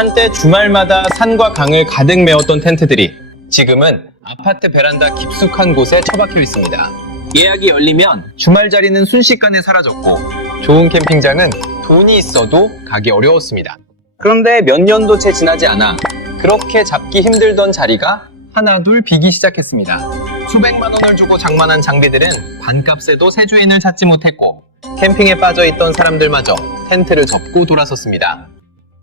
한때 주말마다 산과 강을 가득 메웠던 텐트들이 지금은 아파트 베란다 깊숙한 곳에 처박혀 있습니다. 예약이 열리면 주말 자리는 순식간에 사라졌고 좋은 캠핑장은 돈이 있어도 가기 어려웠습니다. 그런데 몇 년도 채 지나지 않아 그렇게 잡기 힘들던 자리가 하나둘 비기 시작했습니다. 수백만 원을 주고 장만한 장비들은 반값에도 새 주인을 찾지 못했고 캠핑에 빠져있던 사람들마저 텐트를 접고 돌아섰습니다.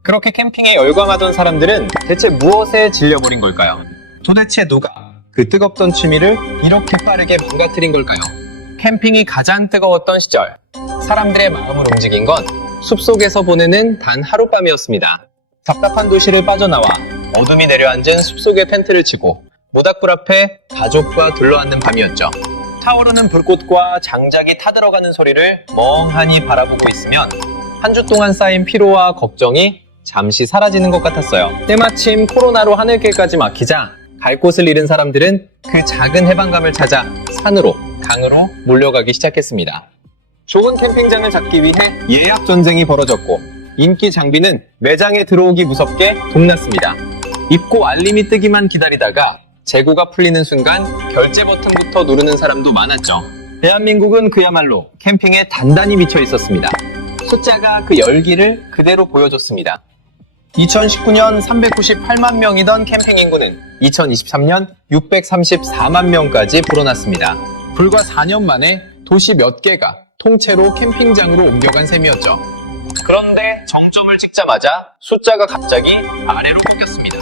그렇게 캠핑에 열광하던 사람들은 대체 무엇에 질려버린 걸까요? 도대체 누가 그 뜨겁던 취미를 이렇게 빠르게 망가뜨린 걸까요? 캠핑이 가장 뜨거웠던 시절, 사람들의 마음을 움직인 건 숲속에서 보내는 단 하룻밤이었습니다. 답답한 도시를 빠져나와 어둠이 내려앉은 숲속에 텐트를 치고 모닥불 앞에 가족과 둘러앉는 밤이었죠. 타오르는 불꽃과 장작이 타들어가는 소리를 멍하니 바라보고 있으면 한 주 동안 쌓인 피로와 걱정이 잠시 사라지는 것 같았어요. 때마침 코로나로 하늘길까지 막히자 갈 곳을 잃은 사람들은 그 작은 해방감을 찾아 산으로, 강으로 몰려가기 시작했습니다. 좋은 캠핑장을 잡기 위해 예약 전쟁이 벌어졌고 인기 장비는 매장에 들어오기 무섭게 동났습니다. 입고 알림이 뜨기만 기다리다가 재고가 풀리는 순간 결제 버튼부터 누르는 사람도 많았죠. 대한민국은 그야말로 캠핑에 단단히 미쳐 있었습니다. 숫자가 그 열기를 그대로 보여줬습니다. 2019년 398만 명이던 캠핑 인구는 2023년 634만 명까지 불어났습니다. 불과 4년 만에 도시 몇 개가 통째로 캠핑장으로 옮겨간 셈이었죠. 그런데 정점을 찍자마자 숫자가 갑자기 아래로 꺾였습니다.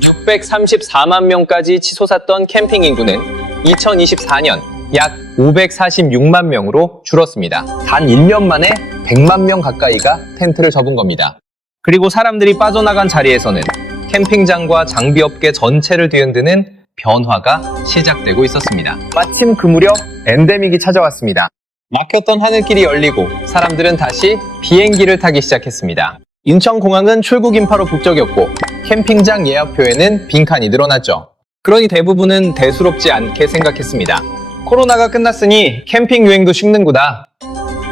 634만 명까지 치솟았던 캠핑 인구는 2024년 약 546만 명으로 줄었습니다. 단 1년 만에 100만 명 가까이가 텐트를 접은 겁니다. 그리고 사람들이 빠져나간 자리에서는 캠핑장과 장비업계 전체를 뒤흔드는 변화가 시작되고 있었습니다. 마침 그 무렵 엔데믹이 찾아왔습니다. 막혔던 하늘길이 열리고 사람들은 다시 비행기를 타기 시작했습니다. 인천공항은 출국 인파로 북적였고 캠핑장 예약표에는 빈칸이 늘어났죠. 그러니 대부분은 대수롭지 않게 생각했습니다. 코로나가 끝났으니 캠핑 유행도 식는구나.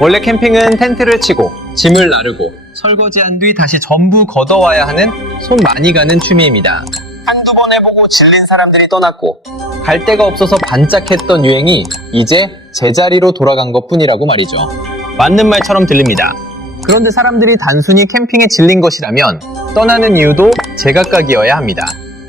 원래 캠핑은 텐트를 치고 짐을 나르고 설거지한 뒤 다시 전부 걷어와야 하는 손 많이 가는 취미입니다. 한두 번 해보고 질린 사람들이 떠났고 갈 데가 없어서 반짝했던 유행이 이제 제자리로 돌아간 것뿐이라고 말이죠. 맞는 말처럼 들립니다. 그런데 사람들이 단순히 캠핑에 질린 것이라면 떠나는 이유도 제각각이어야 합니다.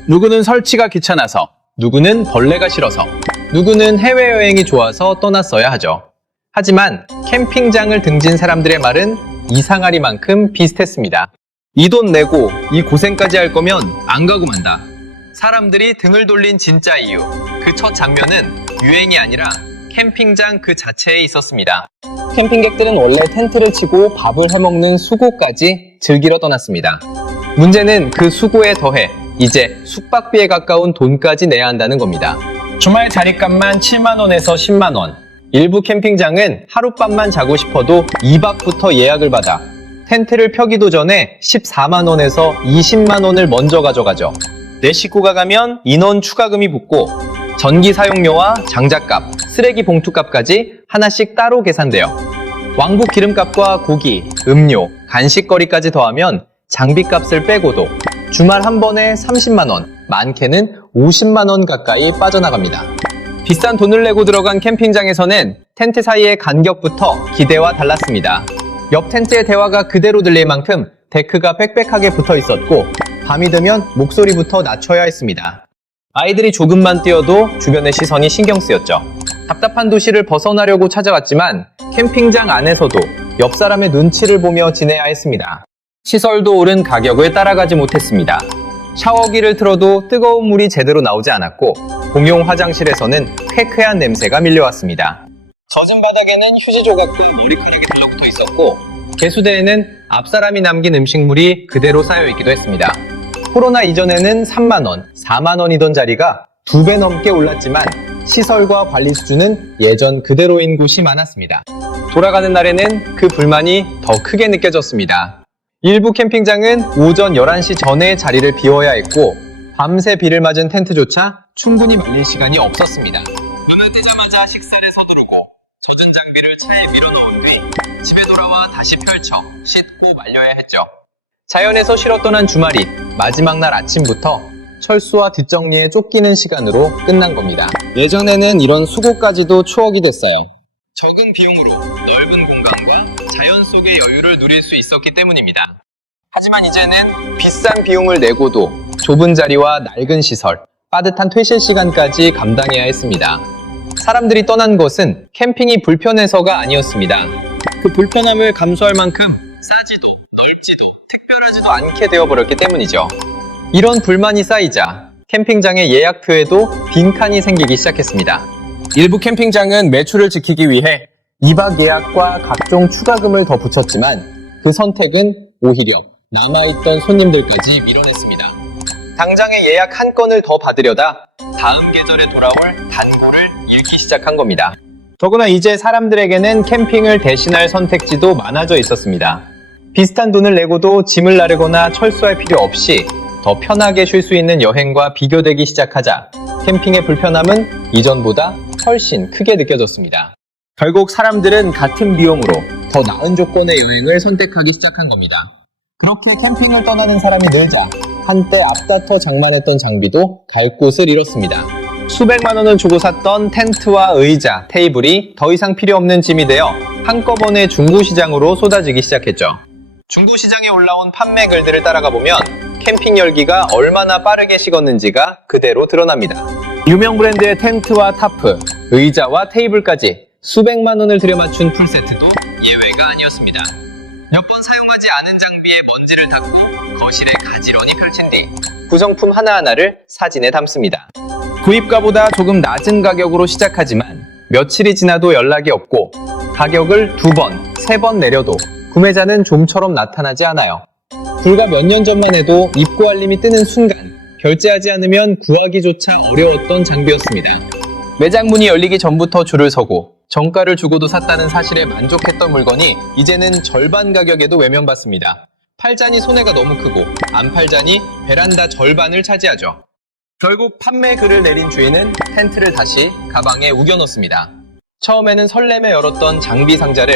누구는 설치가 귀찮아서, 누구는 벌레가 싫어서, 누구는 해외여행이 좋아서 떠났어야 하죠. 하지만 캠핑장을 등진 사람들의 말은 이상하리만큼 비슷했습니다. 이 돈 내고 이 고생까지 할 거면 안 가고 만다. 사람들이 등을 돌린 진짜 이유, 그 첫 장면은 유행이 아니라 캠핑장 그 자체에 있었습니다. 캠핑객들은 원래 텐트를 치고 밥을 해먹는 수고까지 즐기러 떠났습니다. 문제는 그 수고에 더해 이제 숙박비에 가까운 돈까지 내야 한다는 겁니다. 주말 자릿값만 7만 원에서 10만 원. 일부 캠핑장은 하룻밤만 자고 싶어도 2박부터 예약을 받아 텐트를 펴기도 전에 14만 원에서 20만 원을 먼저 가져가죠. 내 식구가 가면 인원 추가금이 붙고 전기 사용료와 장작값, 쓰레기 봉투값까지 하나씩 따로 계산돼요. 왕복 기름값과 고기, 음료, 간식거리까지 더하면 장비값을 빼고도 주말 한 번에 30만 원, 많게는 50만 원 가까이 빠져나갑니다. 비싼 돈을 내고 들어간 캠핑장에서는 텐트 사이의 간격부터 기대와 달랐습니다. 옆 텐트의 대화가 그대로 들릴 만큼 데크가 빽빽하게 붙어 있었고 밤이 되면 목소리부터 낮춰야 했습니다. 아이들이 조금만 뛰어도 주변의 시선이 신경 쓰였죠. 답답한 도시를 벗어나려고 찾아왔지만 캠핑장 안에서도 옆 사람의 눈치를 보며 지내야 했습니다. 시설도 오른 가격을 따라가지 못했습니다. 샤워기를 틀어도 뜨거운 물이 제대로 나오지 않았고 공용 화장실에서는 쾌쾌한 냄새가 밀려왔습니다. 젖은 바닥에는 휴지 조각과 머리카락이 달라붙어 있었고 개수대에는 앞사람이 남긴 음식물이 그대로 쌓여있기도 했습니다. 코로나 이전에는 3만 원, 4만 원이던 자리가 2배 넘게 올랐지만 시설과 관리 수준은 예전 그대로인 곳이 많았습니다. 돌아가는 날에는 그 불만이 더 크게 느껴졌습니다. 일부 캠핑장은 오전 11시 전에 자리를 비워야 했고 밤새 비를 맞은 텐트조차 충분히 말릴 시간이 없었습니다. 눈을 뜨자마자 식사를 서두르고 젖은 장비를 차에 밀어넣은 뒤 집에 돌아와 다시 펼쳐 씻고 말려야 했죠. 자연에서 쉬러 떠난 주말이 마지막 날 아침부터 철수와 뒷정리에 쫓기는 시간으로 끝난 겁니다. 예전에는 이런 수고까지도 추억이 됐어요. 적은 비용으로 넓은 공간과 자연 속의 여유를 누릴 수 있었기 때문입니다. 하지만 이제는 비싼 비용을 내고도 좁은 자리와 낡은 시설, 빠듯한 퇴실 시간까지 감당해야 했습니다. 사람들이 떠난 것은 캠핑이 불편해서가 아니었습니다. 그 불편함을 감수할 만큼 싸지도 넓지도 특별하지도 않게 되어버렸기 때문이죠. 이런 불만이 쌓이자 캠핑장의 예약표에도 빈칸이 생기기 시작했습니다. 일부 캠핑장은 매출을 지키기 위해 2박 예약과 각종 추가금을 더 붙였지만 그 선택은 오히려 남아있던 손님들까지 밀어냈습니다. 당장의 예약 한 건을 더 받으려다 다음 계절에 돌아올 단골을 잃기 시작한 겁니다. 더구나 이제 사람들에게는 캠핑을 대신할 선택지도 많아져 있었습니다. 비슷한 돈을 내고도 짐을 나르거나 철수할 필요 없이 더 편하게 쉴 수 있는 여행과 비교되기 시작하자 캠핑의 불편함은 이전보다 훨씬 크게 느껴졌습니다. 결국 사람들은 같은 비용으로 더 나은 조건의 여행을 선택하기 시작한 겁니다. 그렇게 캠핑을 떠나는 사람이 늘자 한때 앞다퉈 장만했던 장비도 갈 곳을 잃었습니다. 수백만 원을 주고 샀던 텐트와 의자, 테이블이 더 이상 필요 없는 짐이 되어 한꺼번에 중고시장으로 쏟아지기 시작했죠. 중고시장에 올라온 판매 글들을 따라가 보면 캠핑 열기가 얼마나 빠르게 식었는지가 그대로 드러납니다. 유명 브랜드의 텐트와 타프, 의자와 테이블까지 수백만 원을 들여 맞춘 풀세트도 예외가 아니었습니다. 몇 번 사용하지 않은 장비에 먼지를 닦고 거실에 가지런히 펼친 뒤 구성품 하나하나를 사진에 담습니다. 구입가보다 조금 낮은 가격으로 시작하지만 며칠이 지나도 연락이 없고 가격을 2번, 3번 내려도 구매자는 좀처럼 나타나지 않아요. 불과 몇 년 전만 해도 입고 알림이 뜨는 순간 결제하지 않으면 구하기조차 어려웠던 장비였습니다. 매장 문이 열리기 전부터 줄을 서고 정가를 주고도 샀다는 사실에 만족했던 물건이 이제는 절반 가격에도 외면받습니다. 팔자니 손해가 너무 크고 안 팔자니 베란다 절반을 차지하죠. 결국 판매 글을 내린 주인은 텐트를 다시 가방에 우겨넣습니다. 처음에는 설렘에 열었던 장비 상자를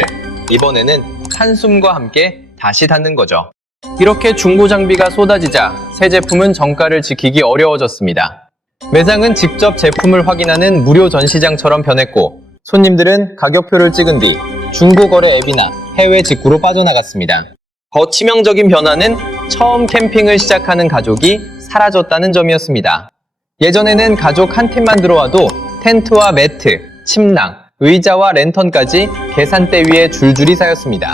이번에는 한숨과 함께 다시 닫는 거죠. 이렇게 중고 장비가 쏟아지자 새 제품은 정가를 지키기 어려워졌습니다. 매장은 직접 제품을 확인하는 무료 전시장처럼 변했고 손님들은 가격표를 찍은 뒤 중고거래 앱이나 해외 직구로 빠져나갔습니다. 더 치명적인 변화는 처음 캠핑을 시작하는 가족이 사라졌다는 점이었습니다. 예전에는 가족 한 팀만 들어와도 텐트와 매트, 침낭, 의자와 랜턴까지 계산대 위에 줄줄이 쌓였습니다.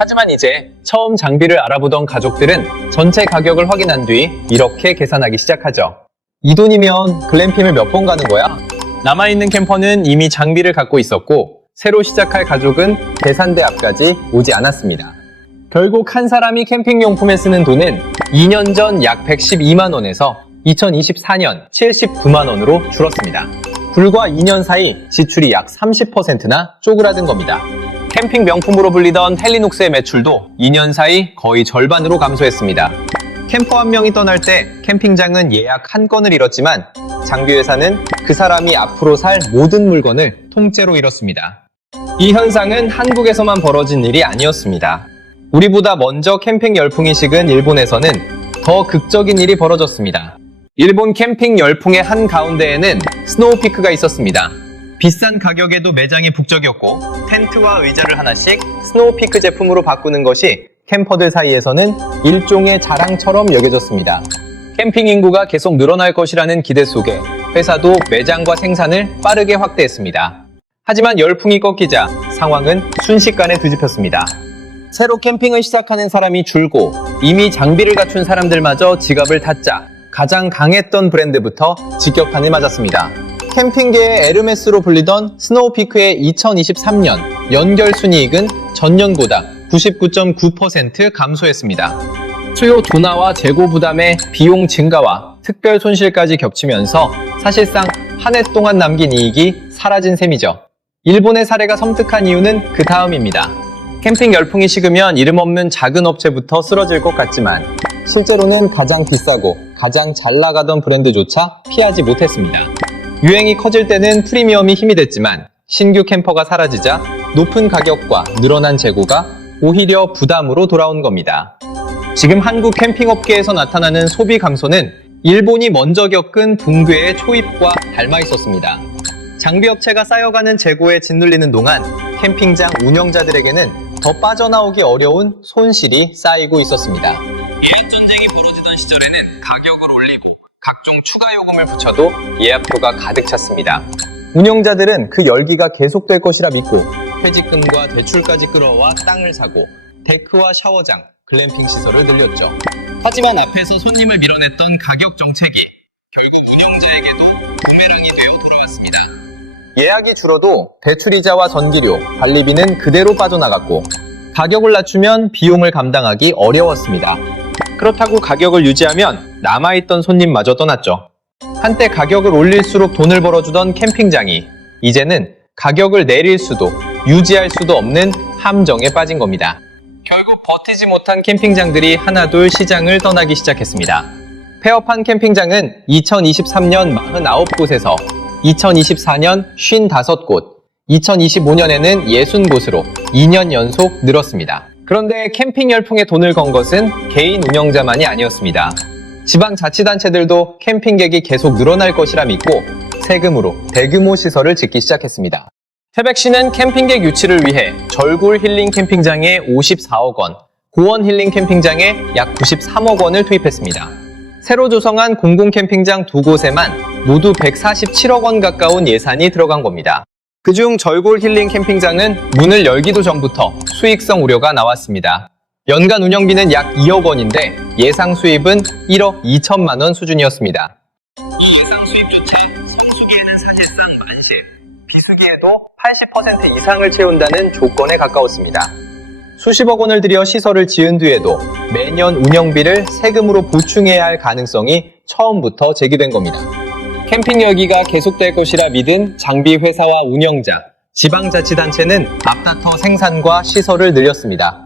하지만 이제 처음 장비를 알아보던 가족들은 전체 가격을 확인한 뒤 이렇게 계산하기 시작하죠. 이 돈이면 글램핑을 몇 번 가는 거야? 남아있는 캠퍼는 이미 장비를 갖고 있었고 새로 시작할 가족은 계산대 앞까지 오지 않았습니다. 결국 한 사람이 캠핑용품에 쓰는 돈은 2년 전 약 112만 원에서 2024년 79만 원으로 줄었습니다. 불과 2년 사이 지출이 약 30%나 쪼그라든 겁니다. 캠핑 명품으로 불리던 헬리녹스의 매출도 2년 사이 거의 절반으로 감소했습니다. 캠퍼 한 명이 떠날 때 캠핑장은 예약 한 건을 잃었지만 장비회사는 그 사람이 앞으로 살 모든 물건을 통째로 잃었습니다. 이 현상은 한국에서만 벌어진 일이 아니었습니다. 우리보다 먼저 캠핑 열풍이 식은 일본에서는 더 극적인 일이 벌어졌습니다. 일본 캠핑 열풍의 한 가운데에는 스노우피크가 있었습니다. 비싼 가격에도 매장이 북적였고 텐트와 의자를 하나씩 스노우피크 제품으로 바꾸는 것이 캠퍼들 사이에서는 일종의 자랑처럼 여겨졌습니다. 캠핑 인구가 계속 늘어날 것이라는 기대 속에 회사도 매장과 생산을 빠르게 확대했습니다. 하지만 열풍이 꺾이자 상황은 순식간에 뒤집혔습니다. 새로 캠핑을 시작하는 사람이 줄고 이미 장비를 갖춘 사람들마저 지갑을 닫자 가장 강했던 브랜드부터 직격탄을 맞았습니다. 캠핑계의 에르메스로 불리던 스노우피크의 2023년 연결 순이익은 전년보다 99.9% 감소했습니다. 수요 둔화와 재고 부담의 비용 증가와 특별 손실까지 겹치면서 사실상 한 해 동안 남긴 이익이 사라진 셈이죠. 일본의 사례가 섬뜩한 이유는 그 다음입니다. 캠핑 열풍이 식으면 이름 없는 작은 업체부터 쓰러질 것 같지만 실제로는 가장 비싸고 가장 잘 나가던 브랜드조차 피하지 못했습니다. 유행이 커질 때는 프리미엄이 힘이 됐지만 신규 캠퍼가 사라지자 높은 가격과 늘어난 재고가 오히려 부담으로 돌아온 겁니다. 지금 한국 캠핑업계에서 나타나는 소비 감소는 일본이 먼저 겪은 붕괴의 초입과 닮아 있었습니다. 장비업체가 쌓여가는 재고에 짓눌리는 동안 캠핑장 운영자들에게는 더 빠져나오기 어려운 손실이 쌓이고 있었습니다. 예전쟁이 벌어지던 시절에는 가격을 올리고 각종 추가 요금을 붙여도 예약표가 가득 찼습니다. 운영자들은 그 열기가 계속될 것이라 믿고 퇴직금과 대출까지 끌어와 땅을 사고 데크와 샤워장, 글램핑 시설을 늘렸죠. 하지만 앞에서 손님을 밀어냈던 가격 정책이 결국 운영자에게도 부메랑이 되어 돌아왔습니다. 예약이 줄어도 대출이자와 전기료, 관리비는 그대로 빠져나갔고 가격을 낮추면 비용을 감당하기 어려웠습니다. 그렇다고 가격을 유지하면 남아있던 손님마저 떠났죠. 한때 가격을 올릴수록 돈을 벌어주던 캠핑장이 이제는 가격을 내릴 수도 유지할 수도 없는 함정에 빠진 겁니다. 결국 버티지 못한 캠핑장들이 하나둘 시장을 떠나기 시작했습니다. 폐업한 캠핑장은 2023년 49곳에서 2024년 55곳, 2025년에는 60곳으로 2년 연속 늘었습니다. 그런데 캠핑 열풍에 돈을 건 것은 개인 운영자만이 아니었습니다. 지방자치단체들도 캠핑객이 계속 늘어날 것이라 믿고 세금으로 대규모 시설을 짓기 시작했습니다. 태백시는 캠핑객 유치를 위해 절굴 힐링 캠핑장에 54억 원, 고원 힐링 캠핑장에 약 93억 원을 투입했습니다. 새로 조성한 공공 캠핑장 2곳에만 모두 147억 원 가까운 예산이 들어간 겁니다. 그중 절골 힐링 캠핑장은 문을 열기도 전부터 수익성 우려가 나왔습니다. 연간 운영비는 약 2억 원인데 예상 수입은 1억 2천만 원 수준이었습니다. 이 예상 수입 조차 성수기에는 사실상 만실, 비수기에도 80% 이상을 채운다는 조건에 가까웠습니다. 수십억 원을 들여 시설을 지은 뒤에도 매년 운영비를 세금으로 보충해야 할 가능성이 처음부터 제기된 겁니다. 캠핑 열기가 계속될 것이라 믿은 장비 회사와 운영자, 지방자치단체는 앞다퉈 생산과 시설을 늘렸습니다.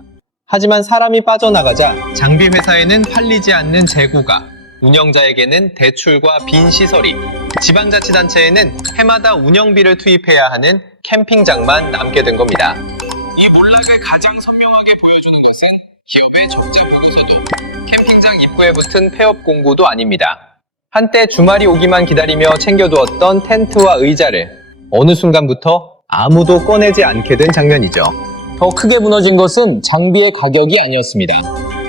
하지만 사람이 빠져나가자 장비 회사에는 팔리지 않는 재고가, 운영자에게는 대출과 빈 시설이, 지방자치단체에는 해마다 운영비를 투입해야 하는 캠핑장만 남게 된 겁니다. 이 몰락을 가장 선명하게 보여주는 것은 기업의 적자 보고서도 캠핑장 입구에 붙은 폐업 공고도 아닙니다. 한때 주말이 오기만 기다리며 챙겨두었던 텐트와 의자를 어느 순간부터 아무도 꺼내지 않게 된 장면이죠. 더 크게 무너진 것은 장비의 가격이 아니었습니다.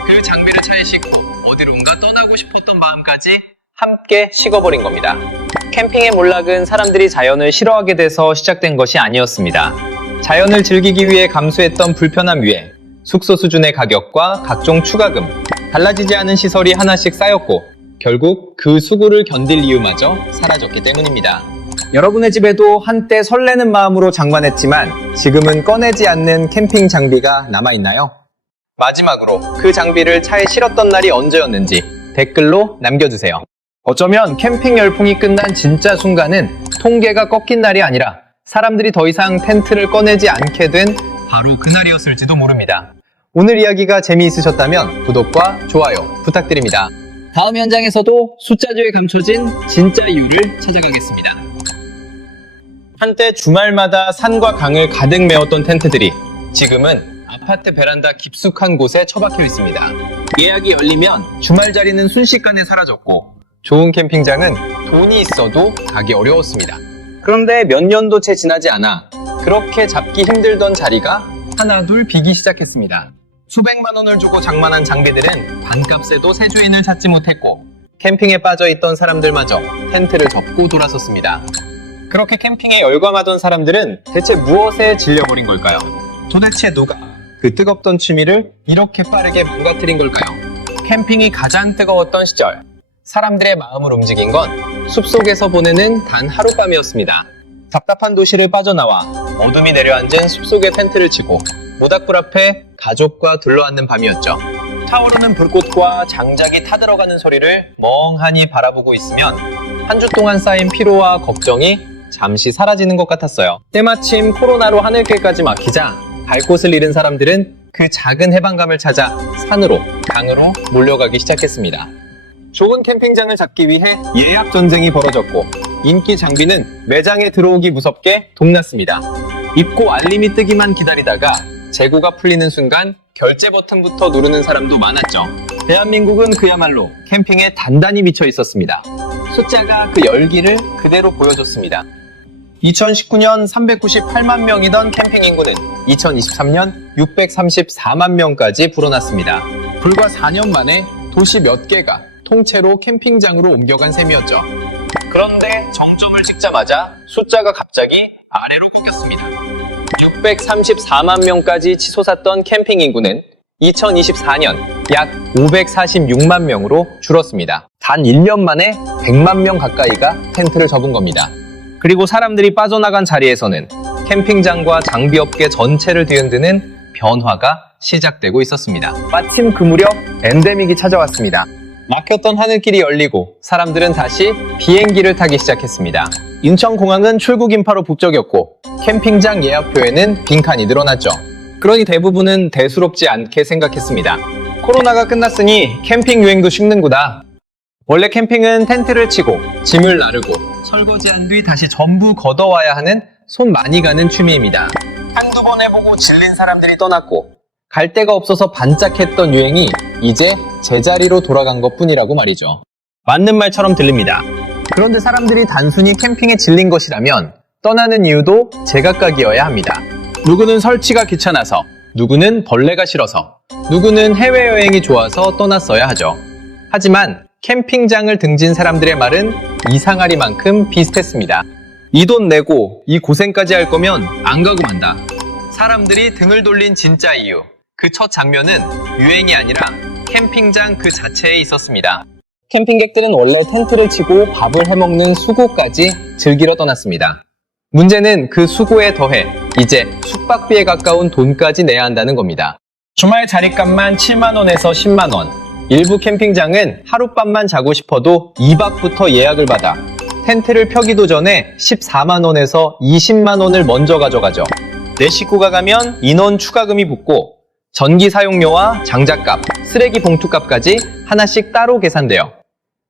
그 장비를 차에 싣고 어디론가 떠나고 싶었던 마음까지 함께 식어버린 겁니다. 캠핑의 몰락은 사람들이 자연을 싫어하게 돼서 시작된 것이 아니었습니다. 자연을 즐기기 위해 감수했던 불편함 위에 숙소 수준의 가격과 각종 추가금, 달라지지 않은 시설이 하나씩 쌓였고 결국 그 수고를 견딜 이유마저 사라졌기 때문입니다. 여러분의 집에도 한때 설레는 마음으로 장만했지만 지금은 꺼내지 않는 캠핑 장비가 남아있나요? 마지막으로 그 장비를 차에 실었던 날이 언제였는지 댓글로 남겨주세요. 어쩌면 캠핑 열풍이 끝난 진짜 순간은 통계가 꺾인 날이 아니라 사람들이 더 이상 텐트를 꺼내지 않게 된 바로 그날이었을지도 모릅니다. 오늘 이야기가 재미있으셨다면 구독과 좋아요 부탁드립니다. 다음 현장에서도 숫자조에 감춰진 진짜 이유를 찾아가겠습니다. 한때 주말마다 산과 강을 가득 메웠던 텐트들이 지금은 아파트 베란다 깊숙한 곳에 처박혀 있습니다. 예약이 열리면 주말 자리는 순식간에 사라졌고 좋은 캠핑장은 돈이 있어도 가기 어려웠습니다. 그런데 몇 년도 채 지나지 않아 그렇게 잡기 힘들던 자리가 하나둘 비기 시작했습니다. 수백만 원을 주고 장만한 장비들은 반값에도 새 주인을 찾지 못했고 캠핑에 빠져있던 사람들마저 텐트를 접고 돌아섰습니다. 그렇게 캠핑에 열광하던 사람들은 대체 무엇에 질려버린 걸까요? 도대체 누가 그 뜨겁던 취미를 이렇게 빠르게 망가뜨린 걸까요? 캠핑이 가장 뜨거웠던 시절, 사람들의 마음을 움직인 건 숲속에서 보내는 단 하룻밤이었습니다. 답답한 도시를 빠져나와 어둠이 내려앉은 숲속에 텐트를 치고 모닥불 앞에 가족과 둘러앉는 밤이었죠. 타오르는 불꽃과 장작이 타들어가는 소리를 멍하니 바라보고 있으면 한 주 동안 쌓인 피로와 걱정이 잠시 사라지는 것 같았어요. 때마침 코로나로 하늘길까지 막히자 갈 곳을 잃은 사람들은 그 작은 해방감을 찾아 산으로, 강으로 몰려가기 시작했습니다. 좋은 캠핑장을 잡기 위해 예약 전쟁이 벌어졌고 인기 장비는 매장에 들어오기 무섭게 동났습니다. 입고 알림이 뜨기만 기다리다가 재고가 풀리는 순간 결제 버튼부터 누르는 사람도 많았죠. 대한민국은 그야말로 캠핑에 단단히 미쳐 있었습니다. 숫자가 그 열기를 그대로 보여줬습니다. 2019년 398만 명이던 캠핑 인구는 2023년 634만 명까지 불어났습니다. 불과 4년 만에 도시 몇 개가 통째로 캠핑장으로 옮겨간 셈이었죠. 그런데 정점을 찍자마자 숫자가 갑자기 아래로 꺾였습니다. 634만 명까지 치솟았던 캠핑 인구는 2024년 약 546만 명으로 줄었습니다. 단 1년 만에 100만 명 가까이가 텐트를 접은 겁니다. 그리고 사람들이 빠져나간 자리에서는 캠핑장과 장비업계 전체를 뒤흔드는 변화가 시작되고 있었습니다. 마침 그 무렵 엔데믹이 찾아왔습니다. 막혔던 하늘길이 열리고 사람들은 다시 비행기를 타기 시작했습니다. 인천공항은 출국 인파로 북적였고 캠핑장 예약표에는 빈칸이 늘어났죠. 그러니 대부분은 대수롭지 않게 생각했습니다. 코로나가 끝났으니 캠핑 유행도 식는구나. 원래 캠핑은 텐트를 치고 짐을 나르고 설거지한 뒤 다시 전부 걷어와야 하는 손 많이 가는 취미입니다. 한두 번 해보고 질린 사람들이 떠났고 갈 데가 없어서 반짝했던 유행이 이제 제자리로 돌아간 것뿐이라고 말이죠. 맞는 말처럼 들립니다. 그런데 사람들이 단순히 캠핑에 질린 것이라면 떠나는 이유도 제각각이어야 합니다. 누구는 설치가 귀찮아서, 누구는 벌레가 싫어서, 누구는 해외여행이 좋아서 떠났어야 하죠. 하지만 캠핑장을 등진 사람들의 말은 이상하리만큼 비슷했습니다. 이 돈 내고 이 고생까지 할 거면 안 가고 만다. 사람들이 등을 돌린 진짜 이유, 그 첫 장면은 유행이 아니라 캠핑장 그 자체에 있었습니다. 캠핑객들은 원래 텐트를 치고 밥을 해먹는 수고까지 즐기러 떠났습니다. 문제는 그 수고에 더해 이제 숙박비에 가까운 돈까지 내야 한다는 겁니다. 주말 자릿값만 7만 원에서 10만 원. 일부 캠핑장은 하룻밤만 자고 싶어도 2박부터 예약을 받아 텐트를 펴기도 전에 14만 원에서 20만 원을 먼저 가져가죠. 내 식구가 가면 인원 추가금이 붙고 전기 사용료와 장작값, 쓰레기 봉투값까지 하나씩 따로 계산돼요.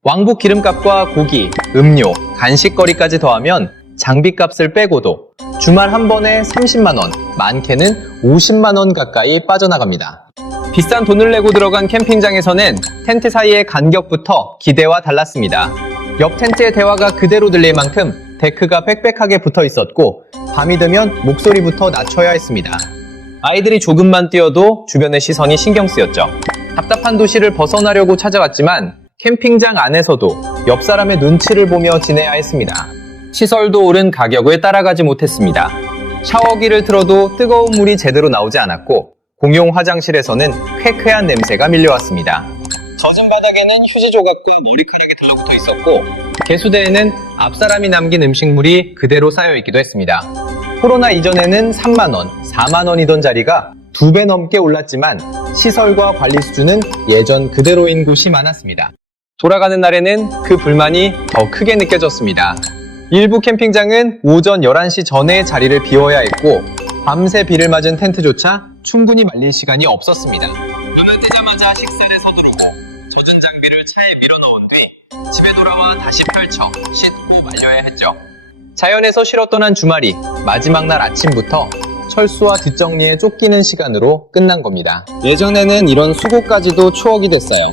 왕복 기름값과 고기, 음료, 간식거리까지 더하면 장비값을 빼고도 주말 한 번에 30만 원, 많게는 50만 원 가까이 빠져나갑니다. 비싼 돈을 내고 들어간 캠핑장에서는 텐트 사이의 간격부터 기대와 달랐습니다. 옆 텐트의 대화가 그대로 들릴 만큼 데크가 빽빽하게 붙어 있었고 밤이 되면 목소리부터 낮춰야 했습니다. 아이들이 조금만 뛰어도 주변의 시선이 신경 쓰였죠. 답답한 도시를 벗어나려고 찾아왔지만 캠핑장 안에서도 옆 사람의 눈치를 보며 지내야 했습니다. 시설도 오른 가격을 따라가지 못했습니다. 샤워기를 틀어도 뜨거운 물이 제대로 나오지 않았고 공용 화장실에서는 쾌쾌한 냄새가 밀려왔습니다. 젖은 바닥에는 휴지 조각과 머리카락이 달라붙어 있었고 개수대에는 앞사람이 남긴 음식물이 그대로 쌓여있기도 했습니다. 코로나 이전에는 3만 원, 4만 원이던 자리가 2배 넘게 올랐지만 시설과 관리 수준은 예전 그대로인 곳이 많았습니다. 돌아가는 날에는 그 불만이 더 크게 느껴졌습니다. 일부 캠핑장은 오전 11시 전에 자리를 비워야 했고 밤새 비를 맞은 텐트조차 충분히 말릴 시간이 없었습니다. 눈을 뜨자마자 식사를 서두르고 젖은 장비를 차에 밀어넣은 뒤 집에 돌아와 다시 펼쳐 씻고 말려야 했죠. 자연에서 쉬러 떠난 주말이 마지막 날 아침부터 철수와 뒷정리에 쫓기는 시간으로 끝난 겁니다. 예전에는 이런 수고까지도 추억이 됐어요.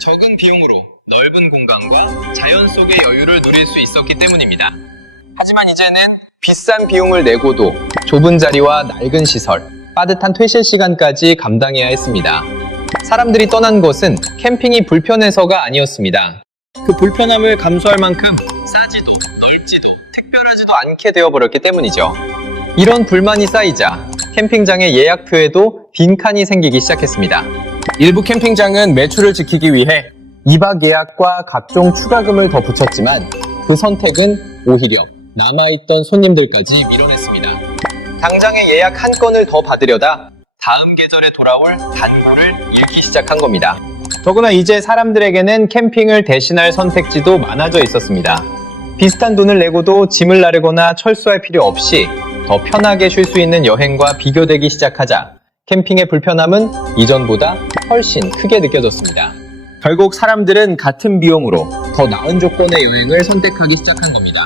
적은 비용으로 넓은 공간과 자연 속의 여유를 누릴 수 있었기 때문입니다. 하지만 이제는 비싼 비용을 내고도 좁은 자리와 낡은 시설, 빠듯한 퇴실 시간까지 감당해야 했습니다. 사람들이 떠난 것은 캠핑이 불편해서가 아니었습니다. 그 불편함을 감수할 만큼 싸지도 넓지도 특별하지도 않게 되어버렸기 때문이죠. 이런 불만이 쌓이자 캠핑장의 예약표에도 빈칸이 생기기 시작했습니다. 일부 캠핑장은 매출을 지키기 위해 2박 예약과 각종 추가금을 더 붙였지만 그 선택은 오히려 남아있던 손님들까지 밀어냈습니다. 당장의 예약 한 건을 더 받으려다 다음 계절에 돌아올 단골을 잃기 시작한 겁니다. 더구나 이제 사람들에게는 캠핑을 대신할 선택지도 많아져 있었습니다. 비슷한 돈을 내고도 짐을 나르거나 철수할 필요 없이 더 편하게 쉴 수 있는 여행과 비교되기 시작하자 캠핑의 불편함은 이전보다 훨씬 크게 느껴졌습니다. 결국 사람들은 같은 비용으로 더 나은 조건의 여행을 선택하기 시작한 겁니다.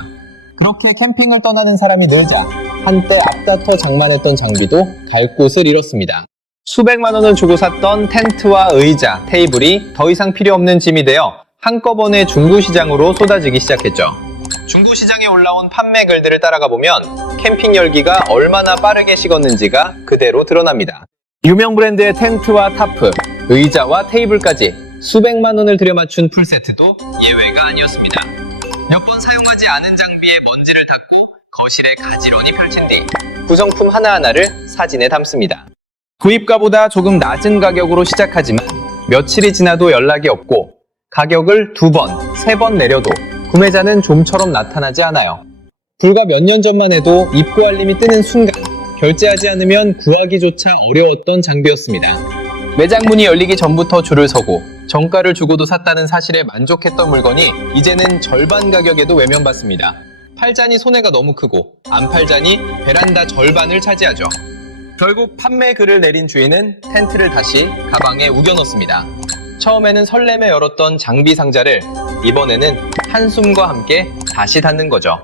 그렇게 캠핑을 떠나는 사람이 늘자 한때 앞다퉈 장만했던 장비도 갈 곳을 잃었습니다. 수백만 원을 주고 샀던 텐트와 의자, 테이블이 더 이상 필요 없는 짐이 되어 한꺼번에 중고시장으로 쏟아지기 시작했죠. 중고시장에 올라온 판매 글들을 따라가 보면 캠핑 열기가 얼마나 빠르게 식었는지가 그대로 드러납니다. 유명 브랜드의 텐트와 타프, 의자와 테이블까지 수백만 원을 들여 맞춘 풀세트도 예외가 아니었습니다. 몇 번 사용하지 않은 장비에 먼지를 닦고 거실에 가지런히 펼친 뒤 구성품 하나하나를 사진에 담습니다. 구입가보다 조금 낮은 가격으로 시작하지만 며칠이 지나도 연락이 없고 가격을 2번, 3번 내려도 구매자는 좀처럼 나타나지 않아요. 불과 몇 년 전만 해도 입고 알림이 뜨는 순간 결제하지 않으면 구하기조차 어려웠던 장비였습니다. 매장 문이 열리기 전부터 줄을 서고 정가를 주고도 샀다는 사실에 만족했던 물건이 이제는 절반 가격에도 외면받습니다. 팔자니 손해가 너무 크고 안 팔자니 베란다 절반을 차지하죠. 결국 판매 글을 내린 주인은 텐트를 다시 가방에 우겨 넣습니다. 처음에는 설렘에 열었던 장비 상자를 이번에는 한숨과 함께 다시 닫는 거죠.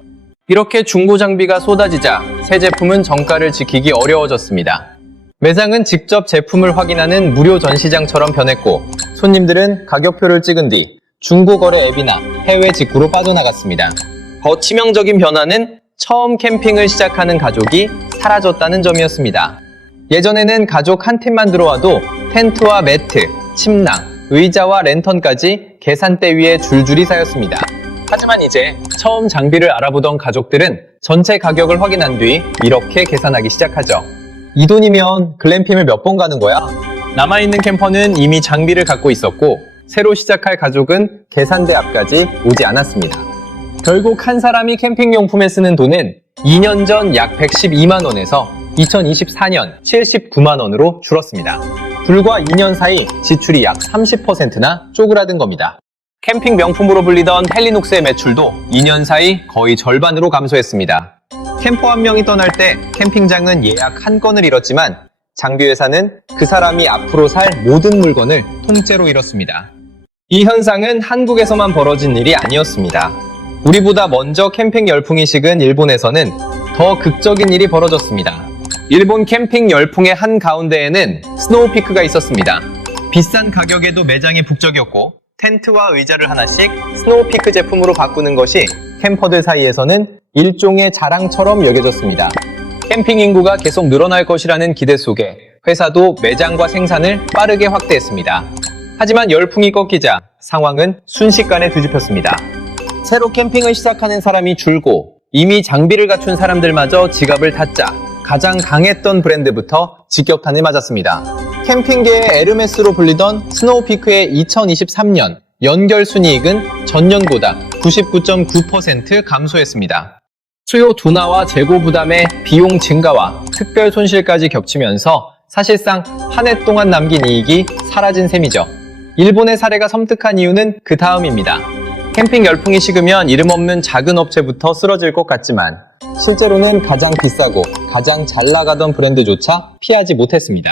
이렇게 중고 장비가 쏟아지자 새 제품은 정가를 지키기 어려워졌습니다. 매장은 직접 제품을 확인하는 무료 전시장처럼 변했고 손님들은 가격표를 찍은 뒤 중고거래 앱이나 해외 직구로 빠져나갔습니다. 더 치명적인 변화는 처음 캠핑을 시작하는 가족이 사라졌다는 점이었습니다. 예전에는 가족 한 팀만 들어와도 텐트와 매트, 침낭, 의자와 랜턴까지 계산대 위에 줄줄이 쌓였습니다. 하지만 이제 처음 장비를 알아보던 가족들은 전체 가격을 확인한 뒤 이렇게 계산하기 시작하죠. 이 돈이면 글램핑을 몇 번 가는 거야? 남아있는 캠퍼는 이미 장비를 갖고 있었고 새로 시작할 가족은 계산대 앞까지 오지 않았습니다. 결국 한 사람이 캠핑용품에 쓰는 돈은 2년 전 약 112만 원에서 2024년 79만 원으로 줄었습니다. 불과 2년 사이 지출이 약 30%나 쪼그라든 겁니다. 캠핑 명품으로 불리던 헬리녹스의 매출도 2년 사이 거의 절반으로 감소했습니다. 캠퍼 한 명이 떠날 때 캠핑장은 예약 한 건을 잃었지만 장비회사는 그 사람이 앞으로 살 모든 물건을 통째로 잃었습니다. 이 현상은 한국에서만 벌어진 일이 아니었습니다. 우리보다 먼저 캠핑 열풍이 식은 일본에서는 더 극적인 일이 벌어졌습니다. 일본 캠핑 열풍의 한가운데에는 스노우피크가 있었습니다. 비싼 가격에도 매장이 북적였고 텐트와 의자를 하나씩 스노우피크 제품으로 바꾸는 것이 캠퍼들 사이에서는 일종의 자랑처럼 여겨졌습니다. 캠핑 인구가 계속 늘어날 것이라는 기대 속에 회사도 매장과 생산을 빠르게 확대했습니다. 하지만 열풍이 꺾이자 상황은 순식간에 뒤집혔습니다. 새로 캠핑을 시작하는 사람이 줄고 이미 장비를 갖춘 사람들마저 지갑을 닫자 가장 강했던 브랜드부터 직격탄을 맞았습니다. 캠핑계의 에르메스로 불리던 스노우피크의 2023년 연결 순이익은 전년보다 99.9% 감소했습니다. 수요 둔화와 재고 부담의 비용 증가와 특별 손실까지 겹치면서 사실상 한 해 동안 남긴 이익이 사라진 셈이죠. 일본의 사례가 섬뜩한 이유는 그 다음입니다. 캠핑 열풍이 식으면 이름 없는 작은 업체부터 쓰러질 것 같지만 실제로는 가장 비싸고 가장 잘 나가던 브랜드조차 피하지 못했습니다.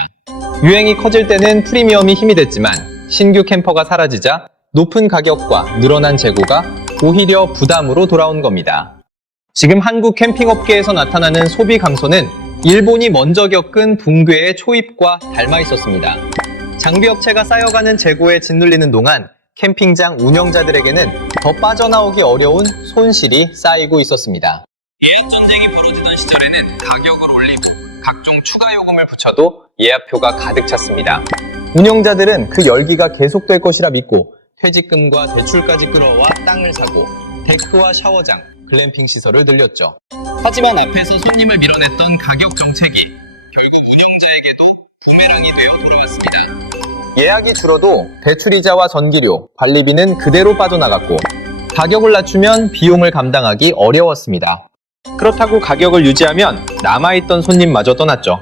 유행이 커질 때는 프리미엄이 힘이 됐지만 신규 캠퍼가 사라지자 높은 가격과 늘어난 재고가 오히려 부담으로 돌아온 겁니다. 지금 한국 캠핑업계에서 나타나는 소비 감소는 일본이 먼저 겪은 붕괴의 초입과 닮아 있었습니다. 장비업체가 쌓여가는 재고에 짓눌리는 동안 캠핑장 운영자들에게는 더 빠져나오기 어려운 손실이 쌓이고 있었습니다. 예약전쟁이 벌어지던 시절에는 가격을 올리고 각종 추가 요금을 붙여도 예약표가 가득 찼습니다. 운영자들은 그 열기가 계속될 것이라 믿고 퇴직금과 대출까지 끌어와 땅을 사고 데크와 샤워장, 글램핑 시설을 늘렸죠. 하지만 앞에서 손님을 밀어냈던 가격 정책이 결국 운영자에게도 부메랑이 되어 돌아왔습니다. 예약이 줄어도 대출이자와 전기료, 관리비는 그대로 빠져나갔고 가격을 낮추면 비용을 감당하기 어려웠습니다. 그렇다고 가격을 유지하면 남아있던 손님마저 떠났죠.